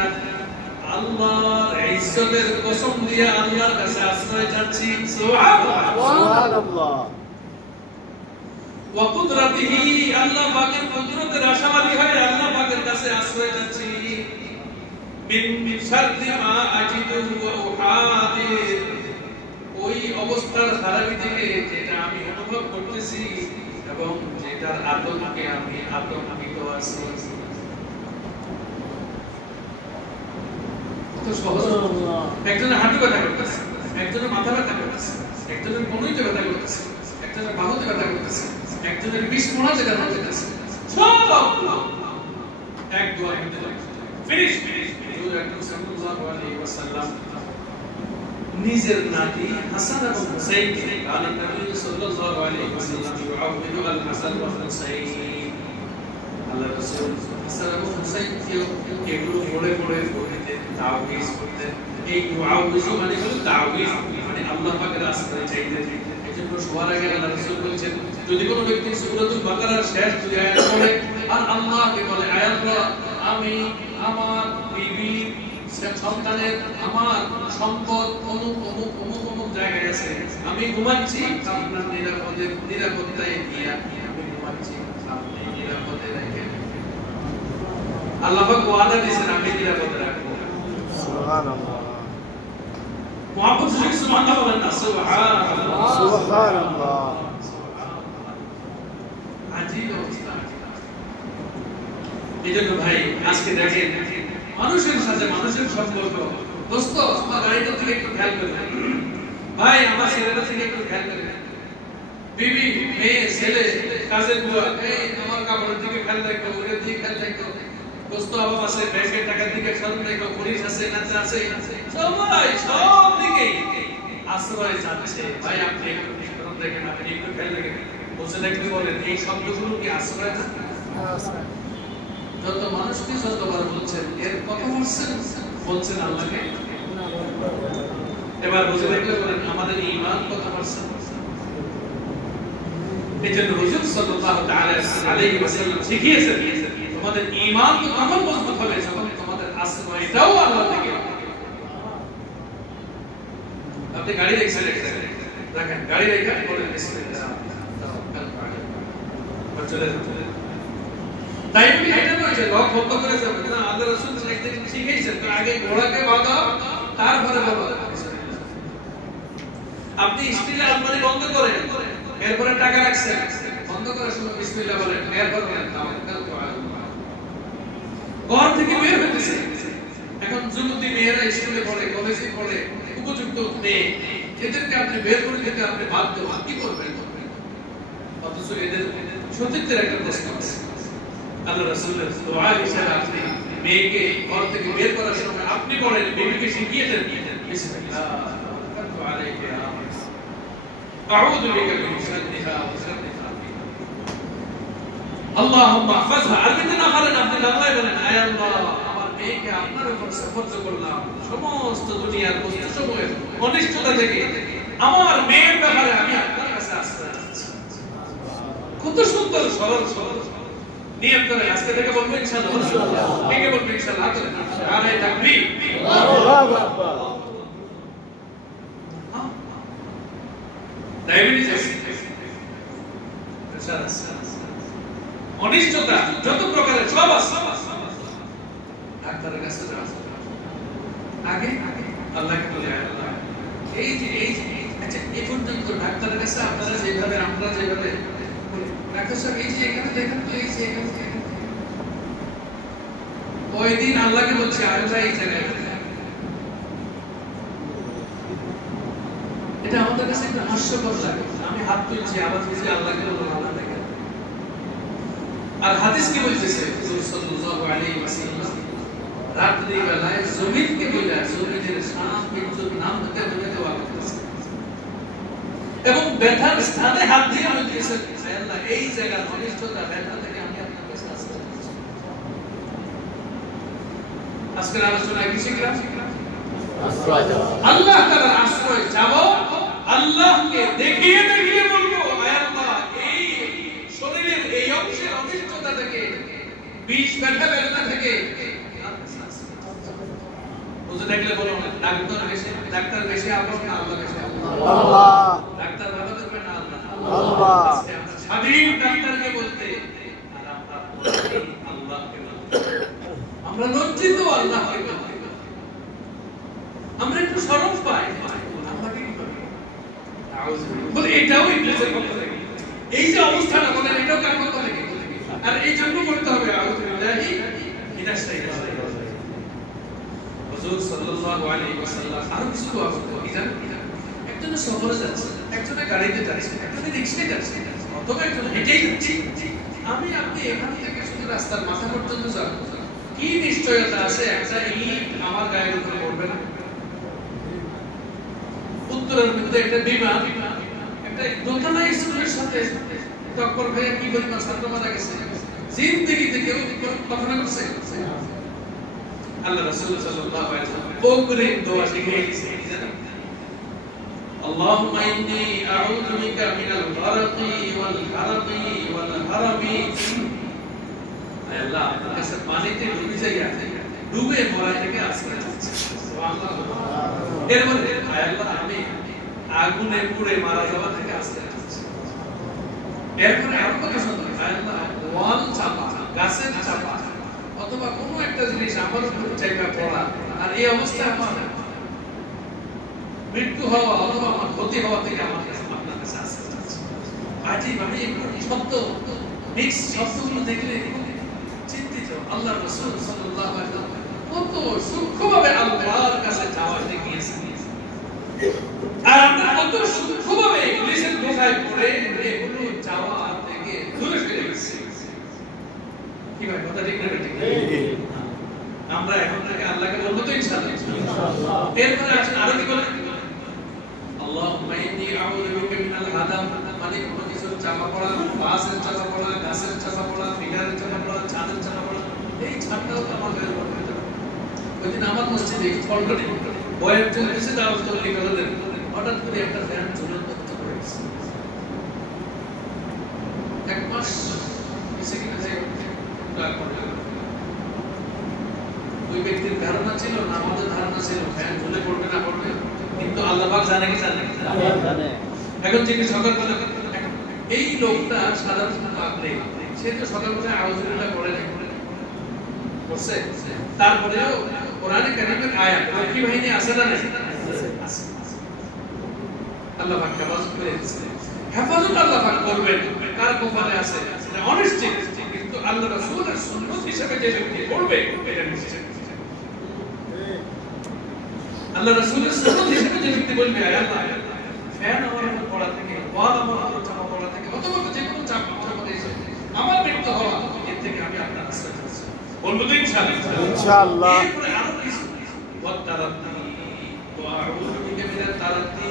আল্লাহর ইজ্জতের কসম দিয়ে আল্লাহর কাছে আশ্রয় চাচ্ছি সুবহানাল্লাহ ওয়া কুদরাতিহি আল্লাহ পাকের কুদরতের আশাবাদী হয়ে আল্লাহ পাকের কাছে আশ্রয় চাচ্ছি মিন শাররি মা আজিদু ওয়া উহাদির ওই অবস্থার খারাপি থেকে যেটা আমি অনুভব করতেছি এবং যেটার আতঙ্কে আমি আতঙ্কিত আছি তো সহজ একজনের হাঁটু ব্যথা করতেছে একজনের মাথা ব্যথা করতেছে একজনের কোমরে ব্যথা করতেছে একজনের বাহুতে ব্যথা করতেছে একজনের বিষ মোড়া যেটা করতেছে সব এক দোয়া করতে ফিনিশ হুজুর আকরাম সাল্লাল্লাহু আলাইহি ওয়াসাল্লাম নিজের নাতি হাসান এবং হুসাইনকে কালেন নবী সাল্লাল্লাহু আলাইহি ওয়াসাল্লাম ইউআউযু আল হাসান ওয়া হুসাইন আল্লাহ রাসূল হাসান এবং হুসাইনকে এগুলো পড়ে পড়ে পড়তে তাওয়িজ করতে এই ইউআউযু মানে হলো তাওয়িজ মানে আল্লাহ পাকের আশ্রয় চাইতে এজন্য সবার আগে আল্লাহ রাসূল বলেছেন যদি কোনো ব্যক্তি সূরাতুল বাকারার শেষ দুই আয়াত পড়ে আর আল্লাহকে বলে আয় আল্লাহ আমি আমার বিবি সন্তানের আমার সম্পদ অমুক জায়গায় আছে আমি ঘুমাচ্ছি আপনার নিরাপত্তায় দিয়া আমি ঘুমাচ্ছি আপনি নিরাপদে রাখেন আল্লাহ পাক ওয়াদা দিয়েছেন আমি নিরাপদে রাখবো সুবহানাল্লাহ মুহাম্মদ সুবহানাল্লাহ বলেন না সুবহানাল্লাহ সুবহানাল্লাহ আজিব অবস্থা এইজন্য ভাই আজকে দেখেন মানুষের সাথে মানুষের সম্পর্ক দোস্ত আমার গাড়িটার দিকে একটু খেয়াল করবেন ভাই আমার ছেলেটার দিকে একটু খেয়াল করবেন বিবি মেয়ে ছেলে কাজের বুয়া এই আমার কাপড়ের দিকে খেয়াল রাখো ওদের দিকে খেয়াল রাখো দোস্ত আমার পাশে ব্যাংকের টাকার দিকে খেয়াল রাখো পুলিশ আছে নাচা আছে সবাই সব দিকে আশ্রয় যাচ্ছে ভাই আপনি একটু খেয়াল রাখেন আপনি একটু খেয়াল রাখেন বসে দেখলে বলেন এই শব্দগুলো কি আশ্রয় না যত মানুষকে যতবার বলছেন এর কত বলছেন আল্লাহকে এবার বুঝে দেখলে বলেন আমাদের ঈমান কত পারছেন এজন্য হুজুর সাল্লাল্লাহু তাআলা আলাইহি ওয়াসাল্লাম শিখিয়েছেন তোমাদের ঈমান তো তখন মজবুত হবে যখন তোমাদের আশ্রয়টাও আল্লাহ থেকে আপনি গাড়ি দেখছেন দেখেন গাড়ি রেখে বলেন বিসমিল্লাহ চলে তাই বলি এটা নয় যে লক বন্ধ করে যাবে না আল্লাহ রাসূল একদিন শিখিয়েছেন তো আগে ঘোড়াকে বাঁধাও তারপরে বলো আপনি স্টিলের আলমারি বন্ধ করেন এরপরে টাকা রাখছেন বন্ধ করার সময় বিসমিল্লাহ বলেন এরপর বলেন তাওয়াক্কাল আল্লাহ ঘর থেকে বের হতেছে এখন যুবতী মেয়েরা স্কুলে পড়ে কলেজে পড়ে উপযুক্ত মেয়ে এদেরকে আপনি বের করে দিতে আপনি বাধ্য কি করবেন অথচ এদের সতীত্বের একটা প্রশ্ন আছে আল্লাহ রাসূলের দোয়া হিসেবে আপনি মেয়েকে ঘর থেকে বের করার সময় আপনি বলেন বিবিকে শিখিয়ে দেন বিসমিল্লাহ তাওয়াক্কালতু আলাইকা ইয়া রাব্বি আউযু বিকা মিন শাররিহা ওয়া শাররি মা ফিহা আল্লাহুম্মা ইহফাযহা আরবিতে না পারেন আপনি বাংলায় বলেন আয় আল্লাহ আমার মেয়েকে আপনার উপর সুপর্দ করলাম সমস্ত দুনিয়ার বস্তুসমূহের অনিষ্টতা থেকে আমার মেয়ের ব্যাপারে আমি আপনার কাছে আশ্রয় চাচ্ছি কত সুন্দর সরল সরল নিয়ত করে আজকে থেকে বলবো ইনশাআল্লাহ কে বলবো ইনশাআল্লাহ নারে তাকবীর আল্লাহু আকবার ডায়াবেটিস প্রেসার অনিষ্টতা যত প্রকারের সব আছে ডাক্তারের কাছে যাও আগে আল্লাহকে বলে আল্লাহ এই যে আচ্ছা এই পর্যন্ত ডাক্তারের কাছে আপনারা যেভাবে আমরা যেভাবে ডাক্তার সাহেব এই যে এখানে দেখেন তো এই যে এখানে ওই দিন আল্লাহকে বলছে আল্লাহ এই জায়গায় কাছে একটা হাস্যকর লাগে, আমি হাত তুলছি আবার বুঝি আল্লাহকে আল্লাহ দেখে। আর হাদিস কি বলতেছে হুজুর সাল্লাল্লাহু আলাইহি ওয়াসাল্লাম রাত্রি বেলায় জমিনকে বলে জমিনের সাপ বিচ্ছুর নাম ধরে ধরে দেওয়া করতেছে এবং ব্যথার স্থানে হাত দিয়ে বলতেছে আল্লাহ এই জায়গার অনিষ্টতা ব্যথা থেকে আমি আপনার কাছে আসতে চাই। আজকের আলোচনা কি শিখলাম? আল্লাহ তাআলার আশ্রয় যাব, আল্লাহকে দেখিয়ে দেখিয়ে বলবো আল্লাহ এই শরীরের এই অংশের অনিষ্টতা থেকে, বিষ ব্যথা বেদনা থেকে বুঝে দেখলে বলো ডাক্তার বেশি আপন না আল্লাহ বেশি আপন? আল্লাহ। ডাক্তার ভালো করবে না আল্লাহ? আল্লাহ। আজকে আমরা স্বাধীন ডাক্তারকে বলতে আর আমরা আল্লাহকে বলতে, আমরা লজ্জিত আল্লাহকে বলতে, আমরা একটু শরম পাই আল্লাহকে কি বলি বলে এটাও ইবলিসের পক্ষ থেকে। এই যে অবস্থাটা বলেন এটাও কার পক্ষ থেকে? আর এই জন্য করতে হবে আউযু বিল্লাহি মিনাশ শাইতানির রাজিম। হুজুর সাল্লাল্লাহু আলাইহি ওয়াসাল্লাম আর কিছু দোয়া করতেন কি জানেন? একজন সফরে যাচ্ছে, একজন গাড়িতে যাচ্ছে, একজন রিকশায় যাচ্ছে, অথবা একজন হেঁটেই যাচ্ছে। আমি আপনি এখান থেকে শুধু রাস্তার মাথা পর্যন্ত যাব, কি নিশ্চয়তা আছে একটা ইট আমার গায়ের উপরে পড়বে না? উত্তরের মধ্যে একটা বিমান একটা দোতলা স্কুলের সাথে টক্কর হয়ে কি পরিমাণ ছাত্র মারা গেছে, জিন্দেগিতে কেউ কল্পনা করছে? আল্লাহ রাসূল সাল্লাল্লাহু আলাইহি ওয়াসাল্লাম বকরির দোয়া শিখিয়ে দিয়েছেন, জানেন? আল্লাহুম্মা ইন্নী আউযু বিকা মিনাল গারকি ওয়াল হারাকি ওয়াল হারামি। আল্লাহ আপনার কাছে পানিতে ডুবে যাই, ডুবে মরা থেকে আশ্রয় চাচ্ছি। সুবহানাল্লাহ। এর মধ্যে আল্লাহ আমি আগুনে পুড়ে মারা যাওয়া থেকে আশ্রয় চাচ্ছি। এরপরে আরো কথা শুনুন, আল্লাহ ওয়াল চাপা, গাছের চাপা অথবা কোনো একটা জিনিস আমার উপর চাইবা পড়া, আর এই অবস্থায় আমার মৃত্যু হওয়া অথবা আমার ক্ষতি হওয়া থেকে আমার কাছে আপনার কাছে আশ্রয় চাচ্ছি। আজীব আমি শব্দ মিক্স শব্দগুলো দেখলে চিন্তিত। আল্লাহ রাসূল সাল্লাল্লাহু আলাইহি ওয়াসাল্লাম কত সূক্ষ্মভাবে আল্লাহর কাছে যাওয়া শিখিয়েছেন, আর আমরা কত সূক্ষ্মভাবে ইবলিসের ধোঁকায় পড়ে এগুলো যাওয়া থেকে দূরে সরে গেছি। কি ভাই কথা ঠিক না? ঠিক আমরা এখন থেকে আল্লাহকে বলবো তো ইনশাআল্লাহ। এরপরে আসেন আরো কি বলেন? আল্লাহুম্মা ইন্নী আউযু বিকা মিনাল হাদাম, মানে কোনো কিছু চাপা পড়া, বাসের চাপা পড়া, গাছের চাপা পড়া, ফিগারের চাপা পড়া, ছাদের চাপা পড়া, এই ছাদটাও তো আমার গায়ে পড়বে। ওইদিন আমার মসজিদে ফলকটি বয়ের চলতেছে, দাওয়াত করলে গেলেন, হঠাৎ করে একটা ফ্যান ঝুলন্ত হতে পড়ে গেছে। এক মাস এসে কিনা যে ওই ব্যক্তির ধারণা ছিল না, আমাদের ধারণা ছিল ফ্যান ঝুলে পড়বে না পড়বে, কিন্তু আল্লাহ পাক জানে কি জানে না। এখন যিনি সকালবেলা, এই লোকটা সাধারণত আপনি সে তো সকালবেলা আউযু বিল্লাহ পড়ে না, পড়ছে, তারপরেও কোরআনে কারীমের আয়াত রক্ষী বাহিনী আছে না নাই? আছে। আল্লাহ পাক হেফাজত করে দিয়েছেন। হেফাজত আল্লাহ পাক করবেন কার কপালে আছে এটা অনিশ্চিত, কিন্তু আল্লাহ রাসূলের সুন্নাত হিসেবে যে ব্যক্তি পড়বে এটা নিশ্চিত। আল্লাহ রাসূলের সুন্নাত হিসেবে যে ব্যক্তি বলবে আল্লাহ ফ্যান আমার উপর পড়া থেকে, ওয়াল আমার উপর চাপা পড়া থেকে, অথবা যে কোনো চাপ চাপাতে এসে আমার মৃত্যু হওয়া, এর থেকে আমি আপনার আশ্রয় চাচ্ছি। বলবো তো ইনশাআল্লাহ? ইনশাআল্লাহ। এরপরে আরো কিছু ওয়াতারাতি ওয়া আউযু বিকা মিনাত তারাতি।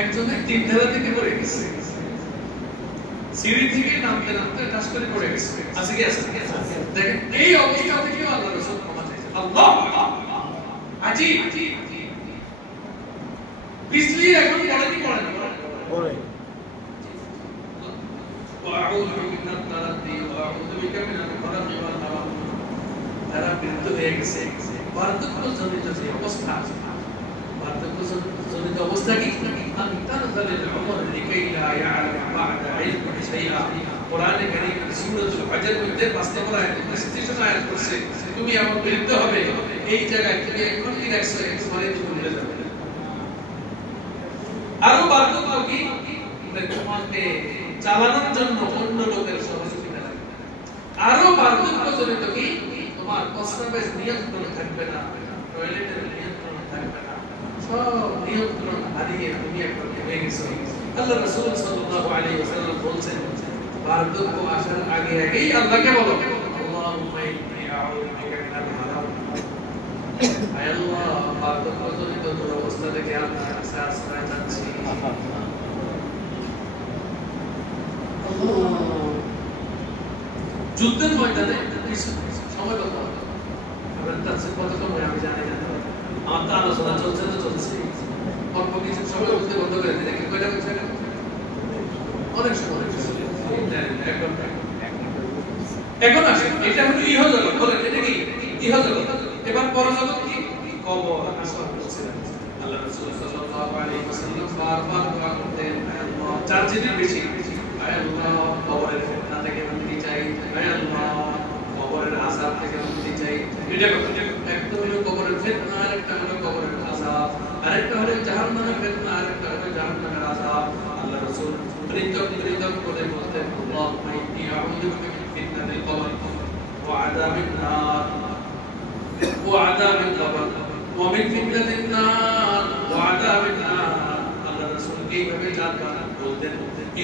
একজন তিন ধারা থেকে পড়ে গেছে, সিঁড়ি থেকে নামতে নামতে টাচ করে পড়ে গেছে, আছে কি আছে? দেখেন এই অবস্থা থেকেও আল্লাহ রাসূল ক্ষমা চাইছেন। আল্লাহ আজিব পিছলি এখন পড়ে কি পড়ে না? পড়ে। ওয়া আউযু বিকা মিনাত তারাতি ওয়া আউযু বিকা মিনাল ফারাকি ওয়াল হারাম। তারা মৃত্যু হয়ে গেছে, বার্ধক্য জনিত যে অবস্থা, বার্ধক্য জনিত অবস্থা কি? আমি তানজালিল উমর লিকাইলা ইয়ালাম বা'দা ইলমি শাইআ। কোরআনে কারীম সূরাতুল হজের মধ্যে ৫ নম্বর আয়াতে স্টেশন আয়াত করছে, তুমি আমার মৃত্যু হবে, এই জায়গায় তুমি এখন কি রাখছো, একটু পরে তুমি ভুলে যাবে। আরো বার্ধক্য কি? তোমাকে চালানোর জন্য অন্য লোকের সহযোগিতা লাগবে। আরো বার্ধক্য জনিত কি? তোমার প্রস্রাবের নিয়ন্ত্রণ থাকবে না, টয়লেটের নিয়ন্ত্রণ থাকবে না, সব নিয়ন্ত্রণ হারিয়ে তুমি একবার থেমে গেছো। আল্লাহ রাসূল সাল্লাল্লাহু আলাইহি ওয়াসাল্লাম বলছেন, বার্ধক্য আসার আগে আগেই আল্লাহকে বলো, আল্লাহুম্মা ইন্নী আউযু বিকা মিনাল হারাম। আয় আল্লাহ, বার্ধক্যজনিত দুরবস্থা থেকে আপনার কাছে আশ্রয় চাচ্ছি। যুদ্ধের ময়দানে সময় কত হবে? আমরা তার কত সময় আমি জানি না। আমার তো আলোচনা চলছে অল্প কিছু সময় বুঝতে বন্ধ করে দিই। দেখি কয়টা বলছে অনেক সময় এখন আসে। এটা হলো ইহজগৎ। বলেন এটা কি ইহজগৎ? এবার পরজগৎ কি? কবর। আসল বলছিলেন আল্লাহ রাসূল সাল্লাল্লাহু আলাইহি ওয়াসাল্লাম বারবার দোয়া করতেন, আল্লাহ চার জিনিস বেশি, আয় আল্লাহ কবরের ফিতনা থেকে মুক্তি চাই, আয় আল্লাহ কবরের আযাব থেকে মুক্তি চাই। এটা একটা হলো কবরের ফিতনা, আরেকটা হলো কবরের আযাব, আরেকটা হলো জাহান্নামের ফিতনা, আরেকটা হলো জাহান্নামের আযাব। আল্লাহ রাসূল পৃথক করে বলতেন, আল্লাহুম্মা ইন্নী আউযু বিকা মিন ফিতনাতিল কবর ওয়া আযাবিন নার ওয়া আযাবিল কবর ওয়া মিন ফিতনাতিন নার ওয়া আযাবিন নার। আল্লাহ রাসূল এইভাবে চারবার বলতেন।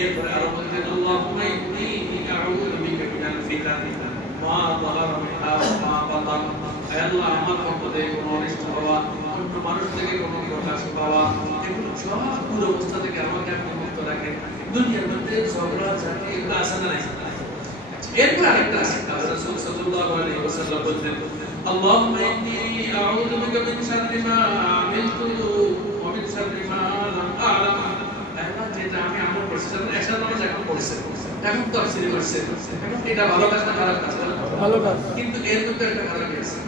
এরপরে আরো বলতেন, আল্লাহুম্মা ইন্নী আউযু বিকা মিনাল ফিতানি মা যাহারা মিনহা ওয়া মা বাতান। হে আল্লাহ, আমার পক্ষ থেকে কোনো অনিষ্ট হওয়া, অন্য মানুষ থেকে কোনো প্রকাশ পাওয়া, এগুলো সব পুরো অবস্থা থেকে আমাকে আপনি মুক্ত রাখেন। দুনিয়ার মধ্যে ঝগড়া ঝাঁটি এগুলো আসে না নাই? এরপর আরেকটা আছে, আল্লাহ রাসূল সাল্লাল্লাহু আলাইহি ওয়াসাল্লাম বলতেন, আল্লাহুম্মা ইন্নী আউযু বিকা মিন শাররি মা আমিলতু ওয়া মিন শাররি মা লাম আ'লাম। আল্লাহ, যেটা আমি আমল করছি, যেমন এশার নামাজ এখন পড়ছে, এখন তাফসীর করছে, এখন এটা ভালো কাজ না খারাপ কাজ? ভালো কাজ। কিন্তু এর মধ্যে একটা খারাপ আছে।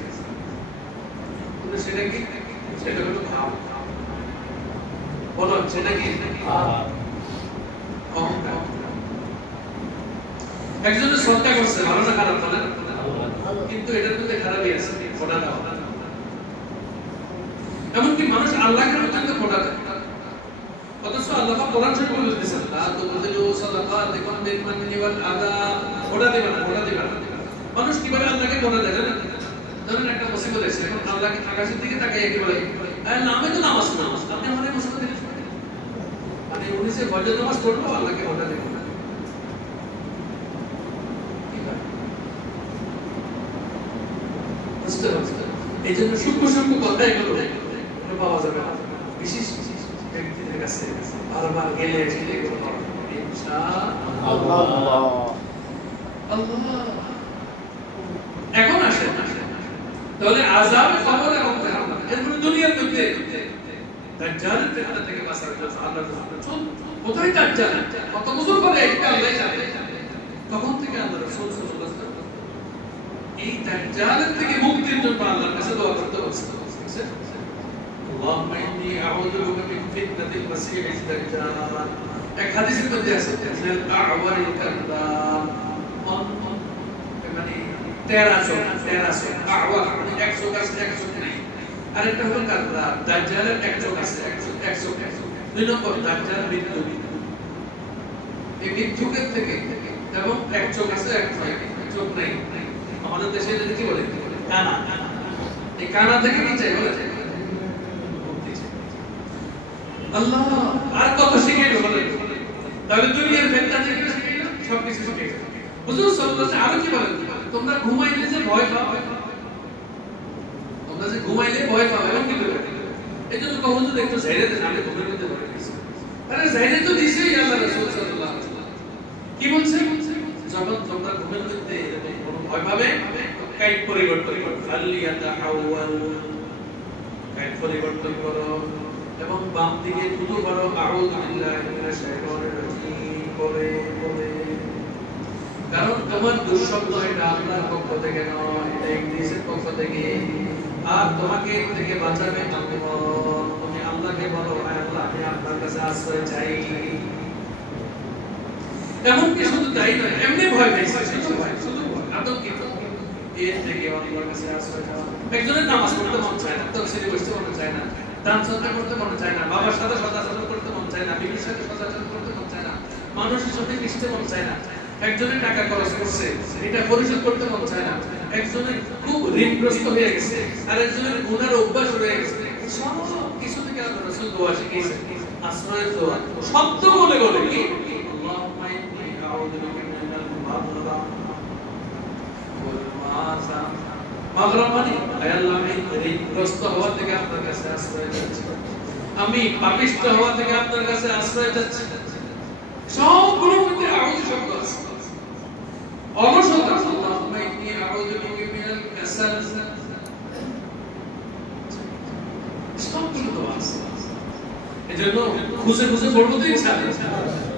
কিন্তু সেটা কি? সেটা হলো ভাব। বলো, সেটা কি? অহংকার। একজনের শ্রদ্ধা করছে, ভালো না খারাপ? বলেন, কিন্তু এটার মধ্যে খারাপই আছে, ফোঁটা দাও। এমনকি মানুষ আল্লাহকে পর্যন্ত ফোঁটা দেয়, অথচ আল্লাহ কোরআন শরীফে বলেছেন, লা তুবতিলু সাদাকাতিকুম বিল মান্নি ওয়াল আযা। ফোঁটা দিবা না, ফোঁটা দিবা না। মানুষ কিভাবে আল্লাহকে ফোঁটা দেয় না? ধরেন একটা মুসিবত এসেছে, এখন আল্লাহকে আকাশের দিকে তাকিয়ে কি বলে, আল্লাহ আমি তো নামাজ পড়ি, আপনি আমাদের মুসিবত দিলেন। মানে উনি যে ফজর নামাজ পড়লো, আল্লাহকে ফোঁটা দিলেন না। এই জন্য সূক্ষ্ম সূক্ষ্ম কথা এগুলো পাওয়া যাবে না। বিশেষ ব্যক্তিদের কাছে বারবার গেলে এগুলো ইনশাআল্লাহ। এখন আসে তাহলে আযাব, কবর এবং জাহান্নাম, এরপরে দুনিয়ার মধ্যে দাজ্জালের ফিতনা থেকে বাঁচার জন্য আল্লাহ রাসূল কোথায় দাজ্জাল কত বছর পরে এটা আল্লাহ জানে। তখন থেকে আল্লাহ রাসূল সাল্লাল্লাহু আলাইহি ওয়াসাল্লাম এই দাজ্জালের থেকে মুক্তির জন্য আল্লাহর কাছে দোয়া করতে বলছেন। আল্লাহুম্মা ইন্নী আউযু বিকা মিন ফিতনাতিল মাসীহিদ দাজ্জাল। এক হাদিসের মধ্যে আছে, আ'ওয়ারিল কাযযাব, মানে 1300 আ'ওয়ার, মানে 100 কাছে 100 নাই। আরেকটা হলো কাযযাব, দাজ্জালের 100 কাছে 100। দুই নম্বর দাজ্জাল মৃত্যু, এই মৃত্যুকের থেকে এবং 100 কাছে 100 নাই। আমাদের দেশে এটা কি বলে? কানা। এই কানা থেকে কি চাই? বলে আল্লাহ আর কত শিখাইলো বলে। তাহলে দুনিয়ার ফিতনা থেকে শিখাইলো, সবকিছু শিখাইলো। হুজুর সাল্লাল্লাহু আলাইহি ওয়াসাল্লাম আরো কি বলেন? তোমরা ঘুমাইলে যে ভয় পাও, তোমরা যে ঘুমাইলে ভয় পাও, এমন কি বলে? এইজন্য কখন যদি একটু ঝাইরে দেন, আমি ঘুমের মধ্যে ভয় পেয়েছি। আরে ঝাইরে তো দিছেই আল্লাহ রাসূল সাল্লাল্লাহু আলাইহি ওয়াসাল্লাম। কি বলছে? যখন তোমরা ঘুমের মধ্যে কোনো ভয় পাবে, কাইট পরিবর্তন করো, ফালিয়াতাহাওয়াল, কাইট পরিবর্তন করো এবং বাম দিকে থুতু করো, আউযু বিল্লাহি মিনাশ শাইতানির রাজীম করে। কারণ তোমার দুঃস্বপ্ন এটা আল্লাহর পক্ষ থেকে নয়, এটা ইবলিসের পক্ষ থেকে। আর তোমাকে এর থেকে বাঁচাবে আল্লাহ। তুমি আল্লাহকে বলো, আল্লাহ আমি আপনার কাছে আশ্রয় চাই। এমনকি শুধু তাই নয়, এমনি ভয় পেয়েছে, শুধু ভয় আতঙ্কিত। এর থেকে আল্লাহর কাছে আশ্রয় চাও। একজনের নামাজ পড়তে মন চায় না, তাফসীরে বসতে মন চায় না, দান সদকা করতে মন চায় না, বাবার সাথে সদাচরণ করতে মন চায় না, বিবির সাথে সদাচরণ করতে মন চায় না, মানুষের সাথে মিশতে মন চায় না। একজনের টাকা খরচ করছে, এটা পরিশোধ করতে মন চায় না। একজনের খুব ঋণগ্রস্ত হয়ে গেছে, আর একজনের গুনার অভ্যাস হয়ে গেছে। সব কিছু থেকে আল্লাহ রাসূল দোয়া শিখিয়েছেন আশ্রয়ের দোয়া শব্দ বলে বলে কি আল্লাহুম্মা ইন্নী আউযু বিকা মিনাল মাগরাম ওয়াল মাসাম মাগরাম মানে হে আল্লাহ আমি ঋণগ্রস্ত হওয়া থেকে আপনার কাছে আশ্রয় চাচ্ছি আমি পাপিষ্ঠ হওয়া থেকে আপনার কাছে আশ্রয় চাচ্ছি সবগুলোর মধ্যে আউযু শব্দ আছে অলসতা আল্লাহুম্মা ইন্নী আউযু বিকা মিনাল কাসাল সবগুলো তো আছে এজন্য খুঁজে খুঁজে পড়বো তো ইনশাআল্লাহ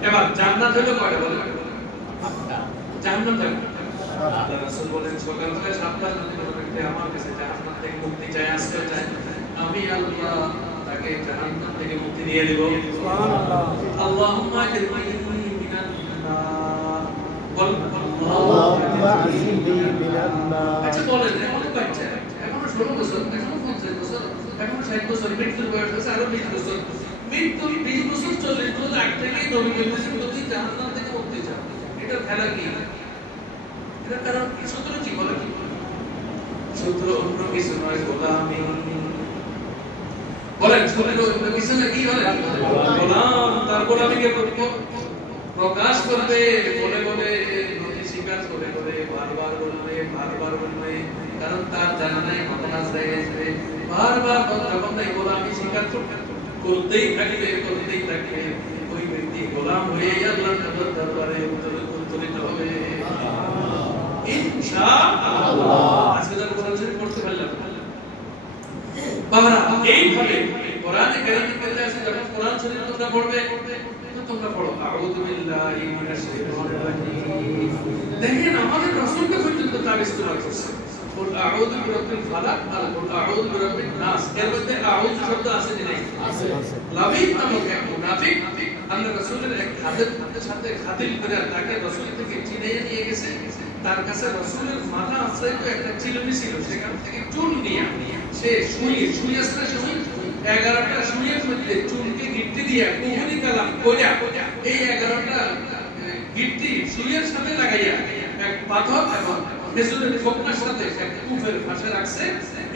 এবার জান্নাত হলো কয়টা বলে জান্নাত আল্লাহ রাসূল বলেন সকালবেলা 7টা ব্যক্তি আমার কাছে জাহান্নাম থেকে মুক্তি চায় আশ্রয় চায় আমি আল্লাহ তাকে জাহান্নাম থেকে মুক্তি দিয়ে দেব সুবহানাল্লাহ আল্লাহুম্মা ইজরিনি মিনান নার বল আল্লাহুম্মা ইজরিনি মিনান নার আচ্ছা বলেন এখন বাচ্চা এখন 16 বছর এখন 50 বছর এখন 60 বছর মৃত্যুর বয়স আছে আরো 20 বছর মৃত্যুর 20 বছর চলে তো আগ থেকেই নবী বলেছেন তুমি জাহান্নাম থেকে মুক্তি চাও এটা খেলা কি এটা কারণ সূত্র কি বলে কি সূত্র অন্য কিছু নয় গোলামি বলেন সূত্র অন্য কিছু না কি বলে গোলাম তার গোলামিকে প্রকাশ করবে বলে বলে নদী স্বীকার করে করে বারবার বলবে কারণ তার জানা নাই ঘটনা যাইবে বারবার যখন তাই গোলামি স্বীকার করতেই থাকবে ওই ব্যক্তি গোলাম হয়ে আল্লাহর দরবারে উত্তরিত হবে ইনশাআল্লাহ আজকে তার কোরআন শরীফ পড়তে পারলাম বাবা এইভাবে কোরআনে কারীমের মধ্যে আছে যখন কোরআন শরীফ তোমরা পড়বে তোমরা পড়ো আউযু বিল্লাহি মিনাশ শাইতানির রাজিম দেখেন আমাদের রাসূলকে পর্যন্ত তার ইস্তেমাল করছে কুল আউযু বিরাব্বিল ফালাক আর কুল আউযু বিরাব্বিন নাস এর মধ্যে আউযু শব্দ আছে কি নাই আছে লাবিদ নামক এক মুনাফিক আল্লাহ রাসূলের এক খাদেমের সাথে খাতিল করে তাকে রাসূল থেকে চিনে নিয়ে গেছে তার কাছে রাসূলের মাথা আশ্রয় তো একটা চিলুনি ছিল সেখান থেকে চুল নিয়ে সে শুয়ে আসলে শুয়ে 11টা শুয়ের মধ্যে চুলকে গিট্টি দিয়ে কুহুনি কালাম কইরা এই 11টা গিট্টি শুয়ের সাথে লাগাইয়া এক পাথর এবং খেজুরের ঠোকনার সাথে এক কুফের পাশে রাখছে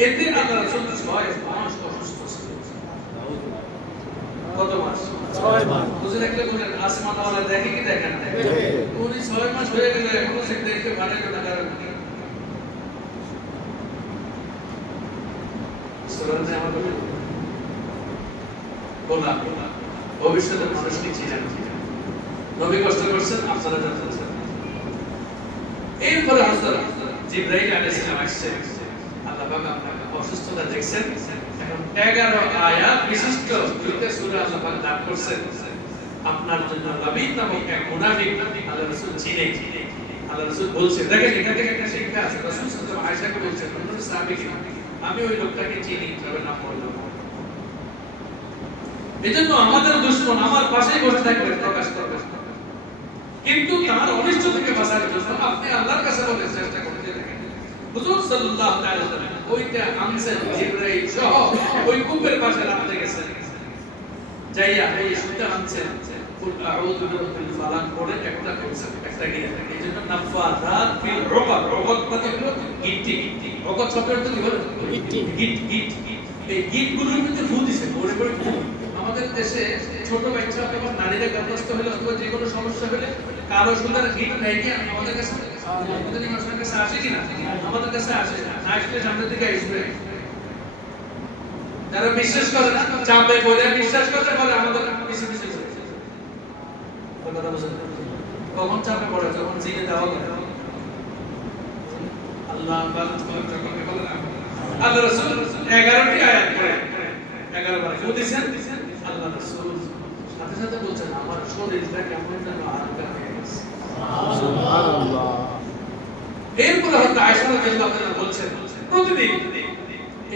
এতে আল্লাহ রাসূল 6 মাস অসুস্থ ছিল কত মাস 6 মাস বুঝে রাখলে বলেন আসমান ওয়ালা দেখে কি দেখেন না উনি 6 মাস হয়ে গেলে এখনো সে দেখতে পারে না কারণ সুরাতে আমাদের বলা ভবিষ্যতের মানুষকে চিনেন নবী কষ্ট করছেন আপনারা জানতেন এরপরে হযরত জিবরাইল আলাইহিস সালাম আসছেন আল্লাহ পাক আপনাকে অসুস্থতা দেখছেন এখন 11 আয়াত বিশিষ্ট দুইটা সূরা আল্লাহ পাক দান করছেন আপনার জন্য লাবিদ নামক এক মুনাফিক আল্লাহ রাসূল চিনে আল্লাহ রাসূল বলছেন দেখেন এখান থেকে একটা শিক্ষা আছে রাসূল সাল্লাল্লাহু আলাইহি ওয়াসাল্লাম আয়েশাকে বলছেন অন্য সাহাবীকে আমি ওই লোকটাকে চিনি তবে নাম বললাম এজন্য আমাদের দুশমন আমার পাশেই বসে থাকবে প্রকাশ করবে কিন্তু তার অনিষ্ট থেকে বাঁচার জন্য আপনি আল্লাহর কাছে বলে চেষ্টা করতে থাকেন হুজুর সাল্লাল্লাহু আলাইহি ওয়াসাল্লাম ওইটা আনছেন জিবরাইল সহ ওই কুফের পাশে রাখতে গেছেন যাইয়া এই সুতা আনছেন কুল আউযু বিরাব্বিল ফালাক পড়ে একটা করছেন একটা গিয়ে থাকে এজন্য নাফাযাত ফিল উকদ উকদ মানে হলো গিট্টি উকদ শব্দের অর্থ কি বলে গিট এই গিটগুলোর মধ্যে ফু দিছে বড় বড় ফু আমাদের দেশে ছোট বাচ্চা অথবা নারীরা গর্ভস্থ হলে অথবা যে কোনো সমস্যা হলে কারো সুন্দর গিট নেই কি আমাদের কাছে আমাদের মানুষের কাছে আসে কিনা আমাদের কাছে আসে না আসলে সামনের দিকে আসবে যারা বিশ্বাস করে না চাপে বলে বিশ্বাস করতে পারে আমাদের পিছে পিছে কথা বুঝেন কখন চাপে পড়ে যখন জিনে দেওয়া হয় আল্লাহ পাক যখন বলে আল্লাহ রাসূল 11টি আয়াত পড়ে 11 বার দিয়েছেন আল্লাহ রাসূল সাথে সাথে বলছেন আমার শরীরটা কেমন যেন হালকা হয়ে গেছে সুবহানাল্লাহ এরপর হযরত আয়েশা রাদিয়াল্লাহু তাআলা বলছেন প্রতিদিন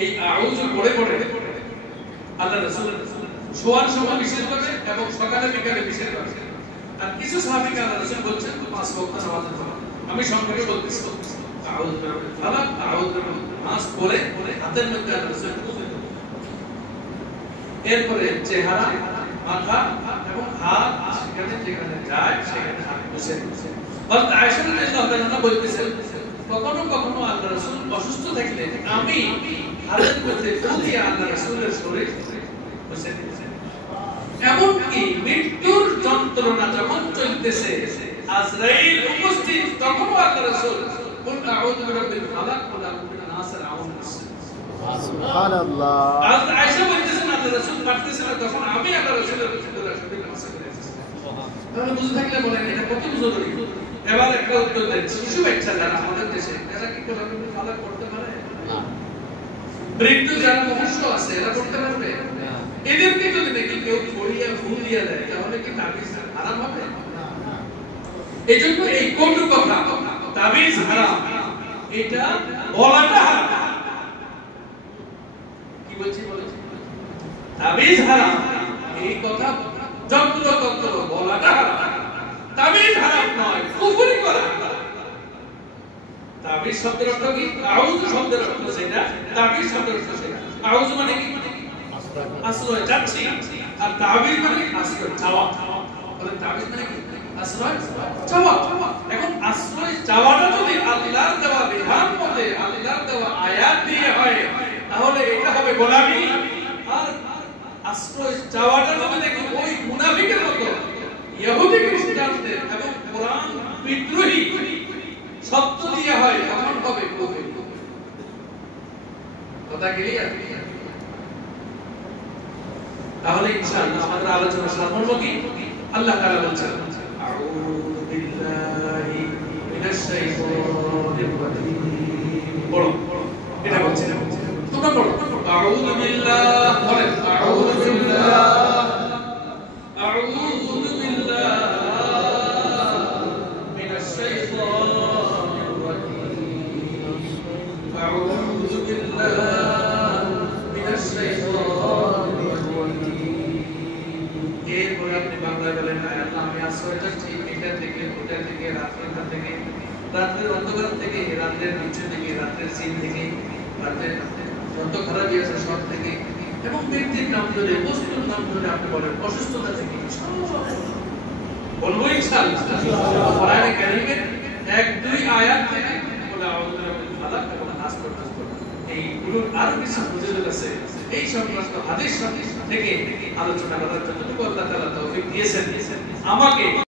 এই আউযু পড়ে পড়ে আল্লাহ রাসূল শোয়ার সময় বিশেষ করে এবং সকালে বিকালে বিশেষ করে আর কিছু সাহাবীকে আল্লাহ রাসূল বলছেন 5 ওয়াক্ত নামাজের জন্য আমি সংক্ষেপে বলতেছি আউযু বিরাব্বিল ফালাক আউযু বিরাব্বিন নাস পড়ে হাতের মধ্যে আল্লাহ রাসূল এরপরে চেহারা মাথা এবং হাত সেখানে যেখানে যায় সেখানে হাত বসে হযরত আয়েশা রাদিয়াল্লাহু তাআলা বলতেছেন কখনো কখনো আল্লাহ রাসূল অসুস্থ থাকলে আমি হাতের মধ্যে ফু দিয়ে আল্লাহ রাসূলের শরীর এমনকি মৃত্যুর যন্ত্রণা যখন চলতেছে আজরাইল উপস্থিত তখনও আল্লাহ রাসূল কুল আউযু বিরাব্বিল ফালাক কুল আউযু বিন নাসের আউযু সুবহানাল্লাহ। আজ আয়েশা বলতেছেন আল্লাহ রাসূল পারতেছেন না, তখন আমি আল্লাহ রাসূলের রাসূলের নামাজ পড়ে আসছি। তাহলে বুঝে থাকলে বলেন এটা কত জরুরি। এবার একটা উত্তর দেন, শিশু বাচ্চা যারা আমাদের দেশে এরা কি কুল আউযু বিল ফালাক করতে পারে? না। বৃদ্ধ যারা মনুষ্য আছে এরা করতে পারবে? না। এদেরকে যদি নাকি কেউ পড়িয়া ভুল দিয়া দেয় তাহলে কি তাবিজ হারাম হবে? না। এইজন্য এই কটু কথা তাবিজ হারাম এটা বলাটা হারাম। কি বলছি বলেন? তাবিজ হারাম এই কথা যন্ত্র তন্ত্র বলাটা হারাম। তাবিজ হারাম নয়, কুফরি করা। তাবিজ শব্দের অর্থ কি? আউযু শব্দের অর্থ সেটা, তাবিজ শব্দের অর্থ সেটা। আউযু মানে কি? আশ্রয় চাচ্ছি, আর তাবিজ মানে আশ্রয় চাওয়া। বলে তাবিজ মানে কি? আশ্রয় চাওয়া। এখন আশ্রয় চাওয়াটা যদি আল্লাহর দেওয়া বিধান মতে আল্লাহর দেওয়া আয়াত দিয়ে হয় তাহলে এটা হবে গোলামি। আর আশ্রয় চাওয়াটা যদি দেখি ওই মুনাফিকের মতো ইহুদি খ্রিস্টানদের এবং কোরআন বিদ্রোহী শব্দ দিয়ে হয় তখন হবে কুফর। কথা ক্লিয়ার? তাহলে ইনশাআল্লাহ আমাদের আলোচনা সামনে কি আল্লাহ তাআলা বলেন আউযু বিল্লাহি মিনাশ শাইতানির রাজীম। বলো এটা বলছেন তোমরা বলো আউযু বিল্লাহ, বলেন আউযু বিল্লাহ, আউযু বিল্লাহ মিনাশ শাইতানির রাজীম, আউযু বিল্লাহ মিনাশ শাইতানির রাজীম। এরপরে আপনি বাংলায় বলেন আল্লাহ আমি আশ্রয় চাচ্ছি এটা থেকে ওটা থেকে রাত্রিটা থেকে, রাত্রের অন্ধকার থেকে, রাত্রের নিচে থেকে, রাত্রের সিন থেকে, রাত্রের যত খারাপই আছে সব থেকে, এবং ব্যক্তির নাম ধরে বস্তুর নাম ধরে আপনি বলেন অসুস্থতা থেকে বলবো ইনশাআল্লাহ। কোরআনে কারীমের 1-2 আয়াত থেকে বলে আউযু বিরাব্বিল ফালাক এবং নাস পর্যন্ত এইগুলোর আরো কিছু ফজিলত আছে। এই সংক্রান্ত হাদিস থেকে আলোচনা করার জন্য আল্লাহ তাআলা তৌফিক দিয়েছেন আমাকে।